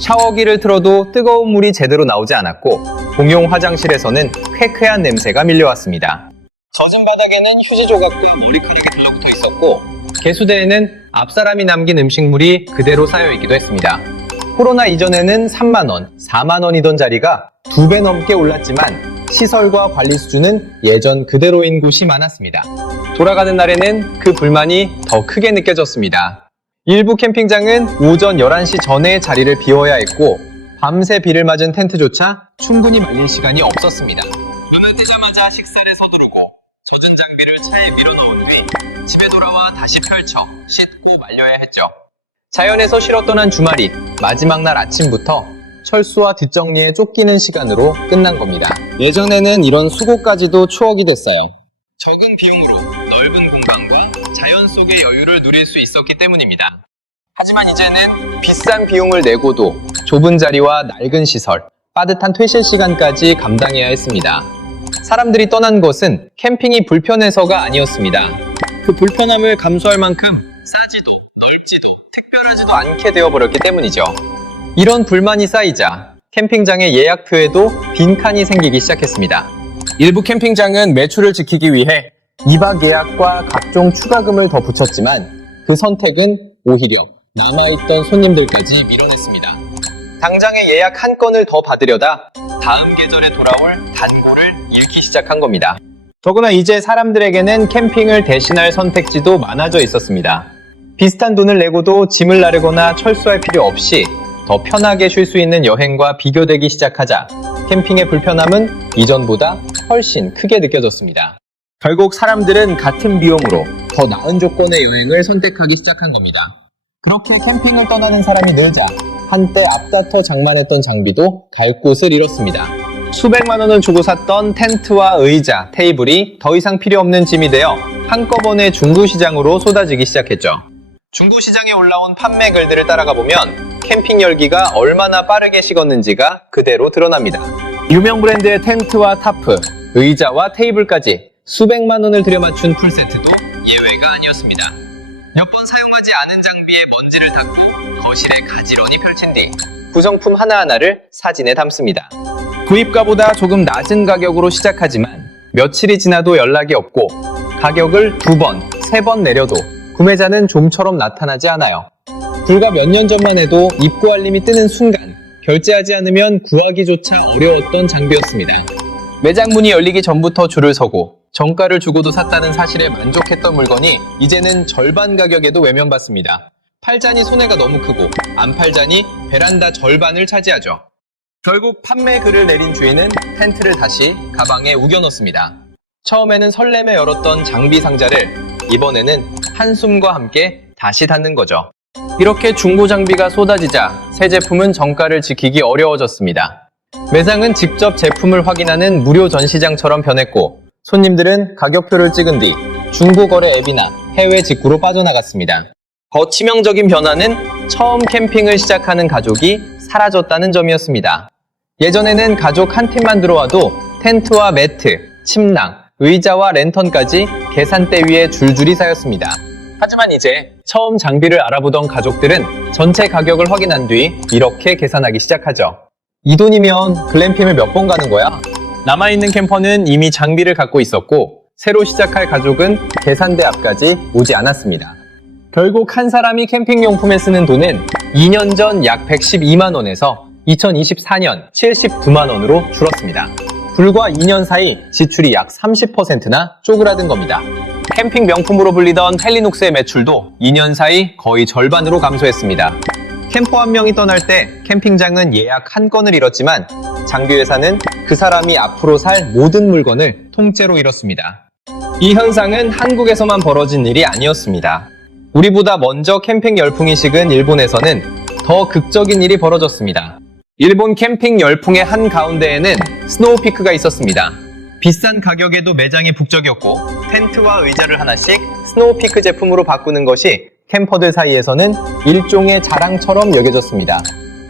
샤워기를 틀어도 뜨거운 물이 제대로 나오지 않았고 공용 화장실에서는 쾌쾌한 냄새가 밀려왔습니다. 젖은 바닥에는 휴지 조각과 머리카락이 달라붙어 있었고 개수대에는 앞사람이 남긴 음식물이 그대로 쌓여있기도 했습니다. 코로나 이전에는 3만원, 4만원이던 자리가 2배 넘게 올랐지만 시설과 관리 수준은 예전 그대로인 곳이 많았습니다. 돌아가는 날에는 그 불만이 더 크게 느껴졌습니다. 일부 캠핑장은 오전 11시 전에 자리를 비워야 했고 밤새 비를 맞은 텐트조차 충분히 말릴 시간이 없었습니다. 눈을 뜨자마자 식사를 서두르고 젖은 장비를 차에 밀어넣은 뒤 집에 돌아와 다시 펼쳐 씻고 말려야 했죠. 자연에서 쉬러 떠난 주말이 마지막 날 아침부터 철수와 뒷정리에 쫓기는 시간으로 끝난 겁니다. 예전에는 이런 수고까지도 추억이 됐어요. 적은 비용으로 넓은 공간과 자연 속의 여유를 누릴 수 있었기 때문입니다. 하지만 이제는 비싼 비용을 내고도 좁은 자리와 낡은 시설, 빠듯한 퇴실 시간까지 감당해야 했습니다. 사람들이 떠난 것은 캠핑이 불편해서가 아니었습니다. 그 불편함을 감수할 만큼 싸지도 넓지도 특별하지도 않게 되어버렸기 때문이죠. 이런 불만이 쌓이자 캠핑장의 예약표에도 빈칸이 생기기 시작했습니다. 일부 캠핑장은 매출을 지키기 위해 2박 예약과 각종 추가금을 더 붙였지만 그 선택은 오히려 남아있던 손님들까지 밀어냈습니다. 당장의 예약 한 건을 더 받으려다 다음 계절에 돌아올 단골을 잃기 시작한 겁니다. 더구나 이제 사람들에게는 캠핑을 대신할 선택지도 많아져 있었습니다. 비슷한 돈을 내고도 짐을 나르거나 철수할 필요 없이 더 편하게 쉴 수 있는 여행과 비교되기 시작하자 캠핑의 불편함은 이전보다 훨씬 크게 느껴졌습니다. 결국 사람들은 같은 비용으로 더 나은 조건의 여행을 선택하기 시작한 겁니다. 그렇게 캠핑을 떠나는 사람이 늘자 한때 앞다퉈 장만했던 장비도 갈 곳을 잃었습니다. 수백만 원을 주고 샀던 텐트와 의자, 테이블이 더 이상 필요 없는 짐이 되어 한꺼번에 중고시장으로 쏟아지기 시작했죠. 중고시장에 올라온 판매 글들을 따라가 보면 캠핑 열기가 얼마나 빠르게 식었는지가 그대로 드러납니다. 유명 브랜드의 텐트와 타프, 의자와 테이블까지 수백만 원을 들여 맞춘 풀세트도 예외가 아니었습니다. 몇 번 사용하지 않은 장비에 먼지를 닦고 거실에 가지런히 펼친 뒤 구성품 하나하나를 사진에 담습니다. 구입가보다 조금 낮은 가격으로 시작하지만 며칠이 지나도 연락이 없고 가격을 2번, 3번 내려도 구매자는 좀처럼 나타나지 않아요. 불과 몇 년 전만 해도 입고 알림이 뜨는 순간 결제하지 않으면 구하기조차 어려웠던 장비였습니다. 매장 문이 열리기 전부터 줄을 서고 정가를 주고도 샀다는 사실에 만족했던 물건이 이제는 절반 가격에도 외면받습니다. 팔자니 손해가 너무 크고 안 팔자니 베란다 절반을 차지하죠. 결국 판매 글을 내린 주인은 텐트를 다시 가방에 우겨넣습니다. 처음에는 설렘에 열었던 장비 상자를 이번에는 한숨과 함께 다시 닫는 거죠. 이렇게 중고 장비가 쏟아지자 새 제품은 정가를 지키기 어려워졌습니다. 매장은 직접 제품을 확인하는 무료 전시장처럼 변했고 손님들은 가격표를 찍은 뒤 중고거래 앱이나 해외 직구로 빠져나갔습니다. 더 치명적인 변화는 처음 캠핑을 시작하는 가족이 사라졌다는 점이었습니다. 예전에는 가족 한 팀만 들어와도 텐트와 매트, 침낭, 의자와 랜턴까지 계산대 위에 줄줄이 쌓였습니다. 하지만 이제 처음 장비를 알아보던 가족들은 전체 가격을 확인한 뒤 이렇게 계산하기 시작하죠. 이 돈이면 글램핑을 몇 번 가는 거야? 남아있는 캠퍼는 이미 장비를 갖고 있었고 새로 시작할 가족은 계산대 앞까지 오지 않았습니다. 결국 한 사람이 캠핑용품에 쓰는 돈은 2년 전 약 112만 원에서 2024년 79만 원으로 줄었습니다. 불과 2년 사이 지출이 약 30%나 쪼그라든 겁니다. 캠핑 명품으로 불리던 헬리녹스의 매출도 2년 사이 거의 절반으로 감소했습니다. 캠퍼 한 명이 떠날 때 캠핑장은 예약 한 건을 잃었지만 장비회사는 그 사람이 앞으로 살 모든 물건을 통째로 잃었습니다. 이 현상은 한국에서만 벌어진 일이 아니었습니다. 우리보다 먼저 캠핑 열풍이 식은 일본에서는 더 극적인 일이 벌어졌습니다. 일본 캠핑 열풍의 한 가운데에는 스노우피크가 있었습니다. 비싼 가격에도 매장이 북적였고 텐트와 의자를 하나씩 스노우피크 제품으로 바꾸는 것이 캠퍼들 사이에서는 일종의 자랑처럼 여겨졌습니다.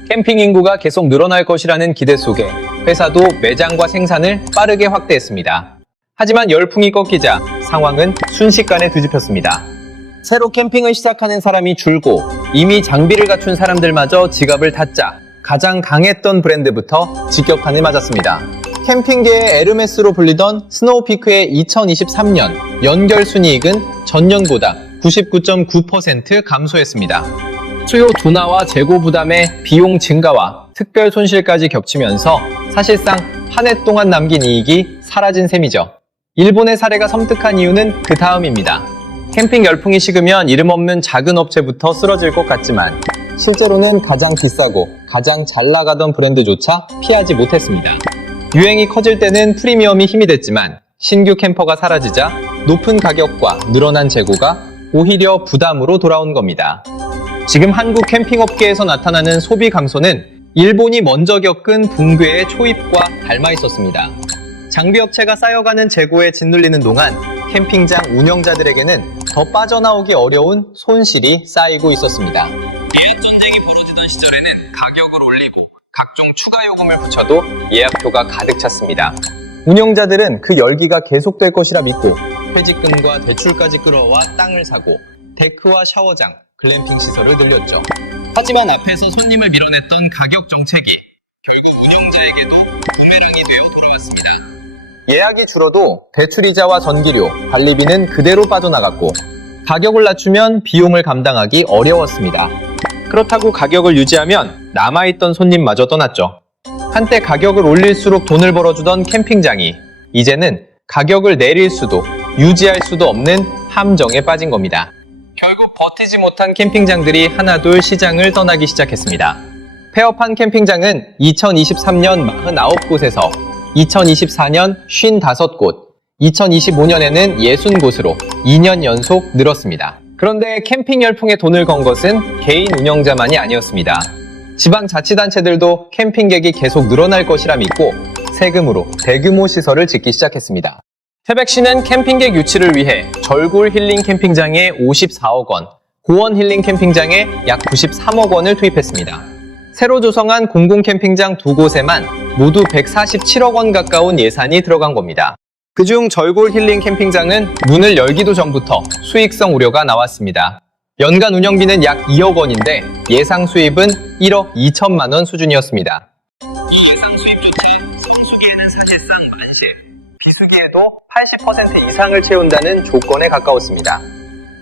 캠핑 인구가 계속 늘어날 것이라는 기대 속에 회사도 매장과 생산을 빠르게 확대했습니다. 하지만 열풍이 꺾이자 상황은 순식간에 뒤집혔습니다. 새로 캠핑을 시작하는 사람이 줄고 이미 장비를 갖춘 사람들마저 지갑을 닫자 가장 강했던 브랜드부터 직격탄을 맞았습니다. 캠핑계의 에르메스로 불리던 스노우피크의 2023년 연결 순이익은 전년보다 99.9% 감소했습니다. 수요 둔화와 재고 부담의 비용 증가와 특별 손실까지 겹치면서 사실상 한 해 동안 남긴 이익이 사라진 셈이죠. 일본의 사례가 섬뜩한 이유는 그 다음입니다. 캠핑 열풍이 식으면 이름 없는 작은 업체부터 쓰러질 것 같지만 실제로는 가장 비싸고 가장 잘 나가던 브랜드조차 피하지 못했습니다. 유행이 커질 때는 프리미엄이 힘이 됐지만 신규 캠퍼가 사라지자 높은 가격과 늘어난 재고가 오히려 부담으로 돌아온 겁니다. 지금 한국 캠핑업계에서 나타나는 소비 감소는 일본이 먼저 겪은 붕괴의 초입과 닮아 있었습니다. 장비업체가 쌓여가는 재고에 짓눌리는 동안 캠핑장 운영자들에게는 더 빠져나오기 어려운 손실이 쌓이고 있었습니다. 예약전쟁이 벌어지던 시절에는 가격을 올리고 각종 추가 요금을 붙여도 예약표가 가득 찼습니다. 운영자들은 그 열기가 계속될 것이라 믿고 퇴직금과 대출까지 끌어와 땅을 사고 데크와 샤워장, 글램핑 시설을 늘렸죠. 하지만 앞에서 손님을 밀어냈던 가격 정책이 결국 운영자에게도 부메랑이 되어 돌아왔습니다. 예약이 줄어도 대출이자와 전기료, 관리비는 그대로 빠져나갔고 가격을 낮추면 비용을 감당하기 어려웠습니다. 그렇다고 가격을 유지하면 남아있던 손님마저 떠났죠. 한때 가격을 올릴수록 돈을 벌어주던 캠핑장이 이제는 가격을 내릴 수도 유지할 수도 없는 함정에 빠진 겁니다. 결국 버티지 못한 캠핑장들이 하나둘 시장을 떠나기 시작했습니다. 폐업한 캠핑장은 2023년 49곳에서 2024년 55곳, 2025년에는 60곳으로 2년 연속 늘었습니다. 그런데 캠핑 열풍에 돈을 건 것은 개인 운영자만이 아니었습니다. 지방자치단체들도 캠핑객이 계속 늘어날 것이라 믿고 세금으로 대규모 시설을 짓기 시작했습니다. 태백시는 캠핑객 유치를 위해 절굴 힐링 캠핑장에 54억 원, 고원 힐링 캠핑장에 약 93억 원을 투입했습니다. 새로 조성한 공공 캠핑장 2곳에만 모두 147억 원 가까운 예산이 들어간 겁니다. 그중 절골 힐링 캠핑장은 문을 열기도 전부터 수익성 우려가 나왔습니다. 연간 운영비는 약 2억 원인데 예상 수입은 1억 2천만 원 수준이었습니다. 이 예상 수입 조치, 성수기에는 사실상 만실, 비수기에도 80% 이상을 채운다는 조건에 가까웠습니다.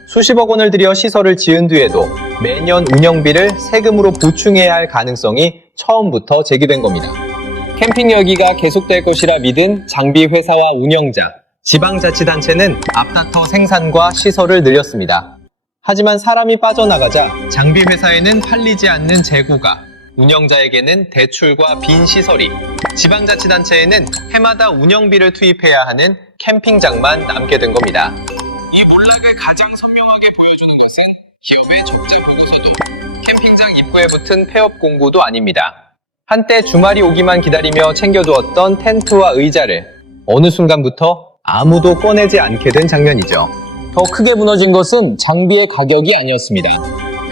수십억 원을 들여 시설을 지은 뒤에도 매년 운영비를 세금으로 보충해야 할 가능성이 처음부터 제기된 겁니다. 캠핑 열기가 계속될 것이라 믿은 장비 회사와 운영자, 지방자치단체는 앞다퉈 생산과 시설을 늘렸습니다. 하지만 사람이 빠져나가자 장비 회사에는 팔리지 않는 재고가, 운영자에게는 대출과 빈 시설이, 지방자치단체에는 해마다 운영비를 투입해야 하는 캠핑장만 남게 된 겁니다. 이 몰락을 가장 선명하게 보여주는 것은 기업의 적자 보고서도 캠핑장 입구에 붙은 폐업 공고도 아닙니다. 한때 주말이 오기만 기다리며 챙겨두었던 텐트와 의자를 어느 순간부터 아무도 꺼내지 않게 된 장면이죠. 더 크게 무너진 것은 장비의 가격이 아니었습니다.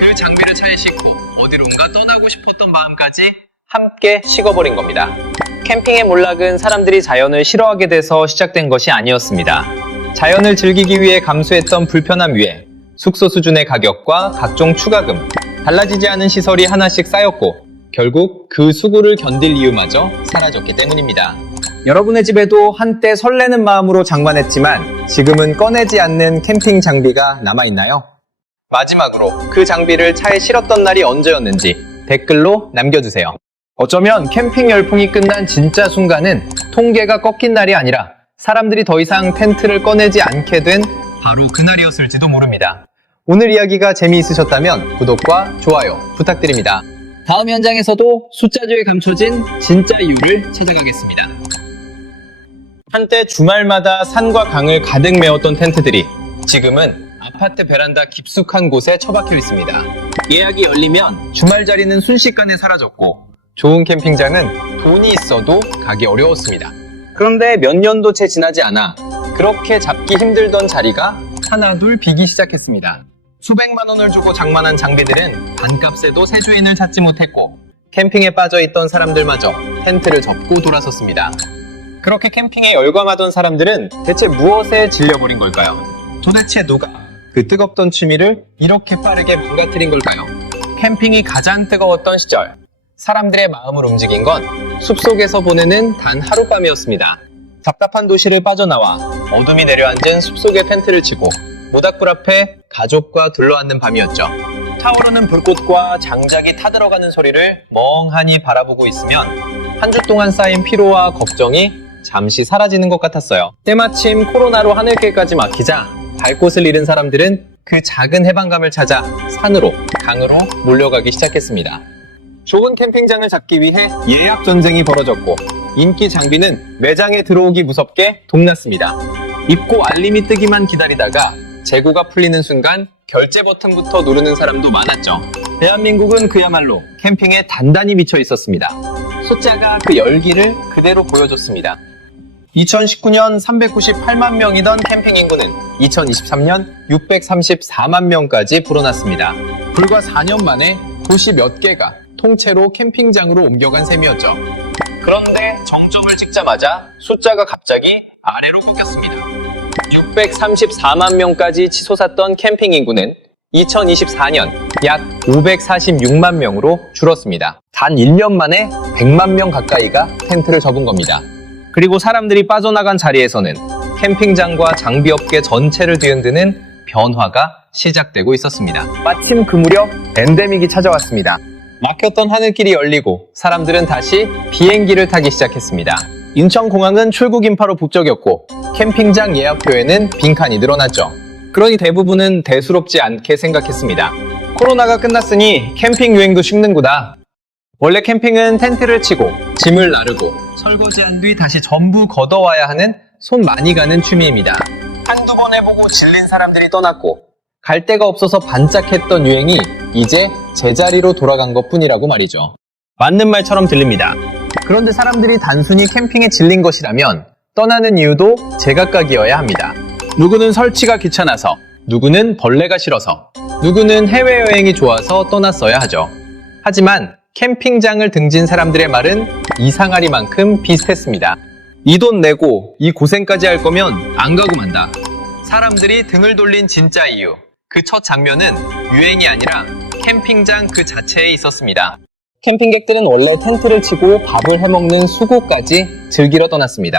그 장비를 차에 싣고 어디론가 떠나고 싶었던 마음까지 함께 식어버린 겁니다. 캠핑의 몰락은 사람들이 자연을 싫어하게 돼서 시작된 것이 아니었습니다. 자연을 즐기기 위해 감수했던 불편함 위에 숙소 수준의 가격과 각종 추가금, 달라지지 않은 시설이 하나씩 쌓였고 결국 그 수고를 견딜 이유마저 사라졌기 때문입니다. 여러분의 집에도 한때 설레는 마음으로 장만했지만 지금은 꺼내지 않는 캠핑 장비가 남아있나요? 마지막으로 그 장비를 차에 실었던 날이 언제였는지 댓글로 남겨주세요. 어쩌면 캠핑 열풍이 끝난 진짜 순간은 통계가 꺾인 날이 아니라 사람들이 더 이상 텐트를 꺼내지 않게 된 바로 그날이었을지도 모릅니다. 오늘 이야기가 재미있으셨다면 구독과 좋아요 부탁드립니다. 다음 현장에서도 숫자조에 감춰진 진짜 이유를 찾아가겠습니다. 한때 주말마다 산과 강을 가득 메웠던 텐트들이 지금은 아파트 베란다 깊숙한 곳에 처박혀 있습니다. 예약이 열리면 주말 자리는 순식간에 사라졌고 좋은 캠핑장은 돈이 있어도 가기 어려웠습니다. 그런데 몇 년도 채 지나지 않아 그렇게 잡기 힘들던 자리가 하나둘 비기 시작했습니다. 수백만 원을 주고 장만한 장비들은 반값에도 새 주인을 찾지 못했고 캠핑에 빠져있던 사람들마저 텐트를 접고 돌아섰습니다. 그렇게 캠핑에 열광하던 사람들은 대체 무엇에 질려버린 걸까요? 도대체 누가 그 뜨겁던 취미를 이렇게 빠르게 망가뜨린 걸까요? 캠핑이 가장 뜨거웠던 시절, 사람들의 마음을 움직인 건 숲속에서 보내는 단 하룻밤이었습니다. 답답한 도시를 빠져나와 어둠이 내려앉은 숲속에 텐트를 치고 모닥불 앞에 가족과 둘러앉는 밤이었죠. 타오르는 불꽃과 장작이 타들어가는 소리를 멍하니 바라보고 있으면 한 주 동안 쌓인 피로와 걱정이 잠시 사라지는 것 같았어요. 때마침 코로나로 하늘길까지 막히자 갈 곳을 잃은 사람들은 그 작은 해방감을 찾아 산으로, 강으로 몰려가기 시작했습니다. 좋은 캠핑장을 잡기 위해 예약 전쟁이 벌어졌고 인기 장비는 매장에 들어오기 무섭게 동났습니다. 입고 알림이 뜨기만 기다리다가 재고가 풀리는 순간 결제 버튼부터 누르는 사람도 많았죠. 대한민국은 그야말로 캠핑에 단단히 미쳐 있었습니다. 숫자가 그 열기를 그대로 보여줬습니다. 2019년 398만 명이던 캠핑 인구는 2023년 634만 명까지 불어났습니다. 불과 4년 만에 도시 몇 개가 통째로 캠핑장으로 옮겨간 셈이었죠. 그런데 정점을 찍자마자 숫자가 갑자기 아래로 꺾였습니다. 634만 명까지 치솟았던 캠핑 인구는 2024년 약 546만 명으로 줄었습니다. 단 1년 만에 100만 명 가까이가 텐트를 접은 겁니다. 그리고 사람들이 빠져나간 자리에서는 캠핑장과 장비업계 전체를 뒤흔드는 변화가 시작되고 있었습니다. 마침 그 무렵 엔데믹이 찾아왔습니다. 막혔던 하늘길이 열리고 사람들은 다시 비행기를 타기 시작했습니다. 인천공항은 출국 인파로 북적였고 캠핑장 예약표에는 빈칸이 늘어났죠. 그러니 대부분은 대수롭지 않게 생각했습니다. 코로나가 끝났으니 캠핑 유행도 식는구나. 원래 캠핑은 텐트를 치고 짐을 나르고 설거지한 뒤 다시 전부 걷어와야 하는 손 많이 가는 취미입니다. 한두 번 해보고 질린 사람들이 떠났고 갈 데가 없어서 반짝했던 유행이 이제 제자리로 돌아간 것뿐이라고 말이죠. 맞는 말처럼 들립니다. 그런데 사람들이 단순히 캠핑에 질린 것이라면 떠나는 이유도 제각각이어야 합니다. 누구는 설치가 귀찮아서, 누구는 벌레가 싫어서, 누구는 해외여행이 좋아서 떠났어야 하죠. 하지만 캠핑장을 등진 사람들의 말은 이상하리만큼 비슷했습니다. 이 돈 내고 이 고생까지 할 거면 안 가고 만다. 사람들이 등을 돌린 진짜 이유, 그 첫 장면은 유행이 아니라 캠핑장 그 자체에 있었습니다. 캠핑객들은 원래 텐트를 치고 밥을 해먹는 수고까지 즐기러 떠났습니다.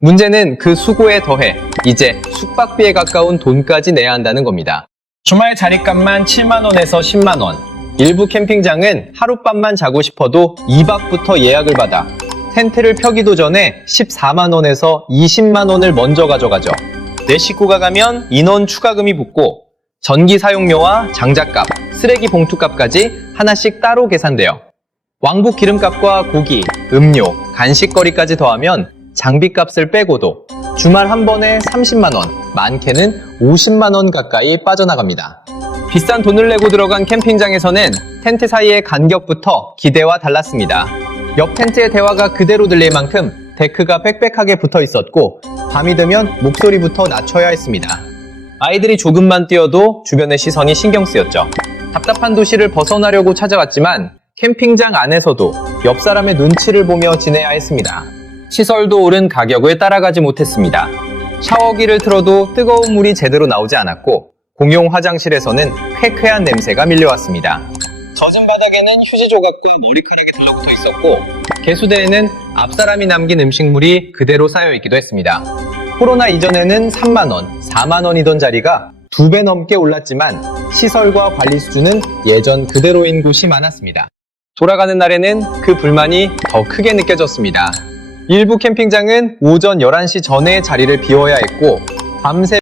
문제는 그 수고에 더해 이제 숙박비에 가까운 돈까지 내야 한다는 겁니다. 주말 자릿값만 7만 원에서 10만 원. 일부 캠핑장은 하룻밤만 자고 싶어도 2박부터 예약을 받아 텐트를 펴기도 전에 14만 원에서 20만 원을 먼저 가져가죠. 내 식구가 가면 인원 추가금이 붙고 전기 사용료와 장작값, 쓰레기 봉투값까지 하나씩 따로 계산돼요. 왕복 기름값과 고기, 음료, 간식거리까지 더하면 장비값을 빼고도 주말 한 번에 30만 원, 많게는 50만 원 가까이 빠져나갑니다. 비싼 돈을 내고 들어간 캠핑장에서는 텐트 사이의 간격부터 기대와 달랐습니다. 옆 텐트의 대화가 그대로 들릴 만큼 데크가 빽빽하게 붙어 있었고 밤이 되면 목소리부터 낮춰야 했습니다. 아이들이 조금만 뛰어도 주변의 시선이 신경 쓰였죠. 답답한 도시를 벗어나려고 찾아왔지만 캠핑장 안에서도 옆 사람의 눈치를 보며 지내야 했습니다. 시설도 오른 가격을 따라가지 못했습니다. 샤워기를 틀어도 뜨거운 물이 제대로 나오지 않았고 공용 화장실에서는 쾌쾌한 냄새가 밀려왔습니다. 젖은 바닥에는 휴지 조각과 머리카락이 달라붙어 있었고 개수대에는 앞사람이 남긴 음식물이 그대로 쌓여있기도 했습니다. 코로나 이전에는 3만 원, 4만 원이던 자리가 2배 넘게 올랐지만 시설과 관리 수준은 예전 그대로인 곳이 많았습니다. 돌아가는 날에는 그 불만이 더 크게 느껴졌습니다. 일부 캠핑장은 오전 11시 전에 자리를 비워야 했고 밤새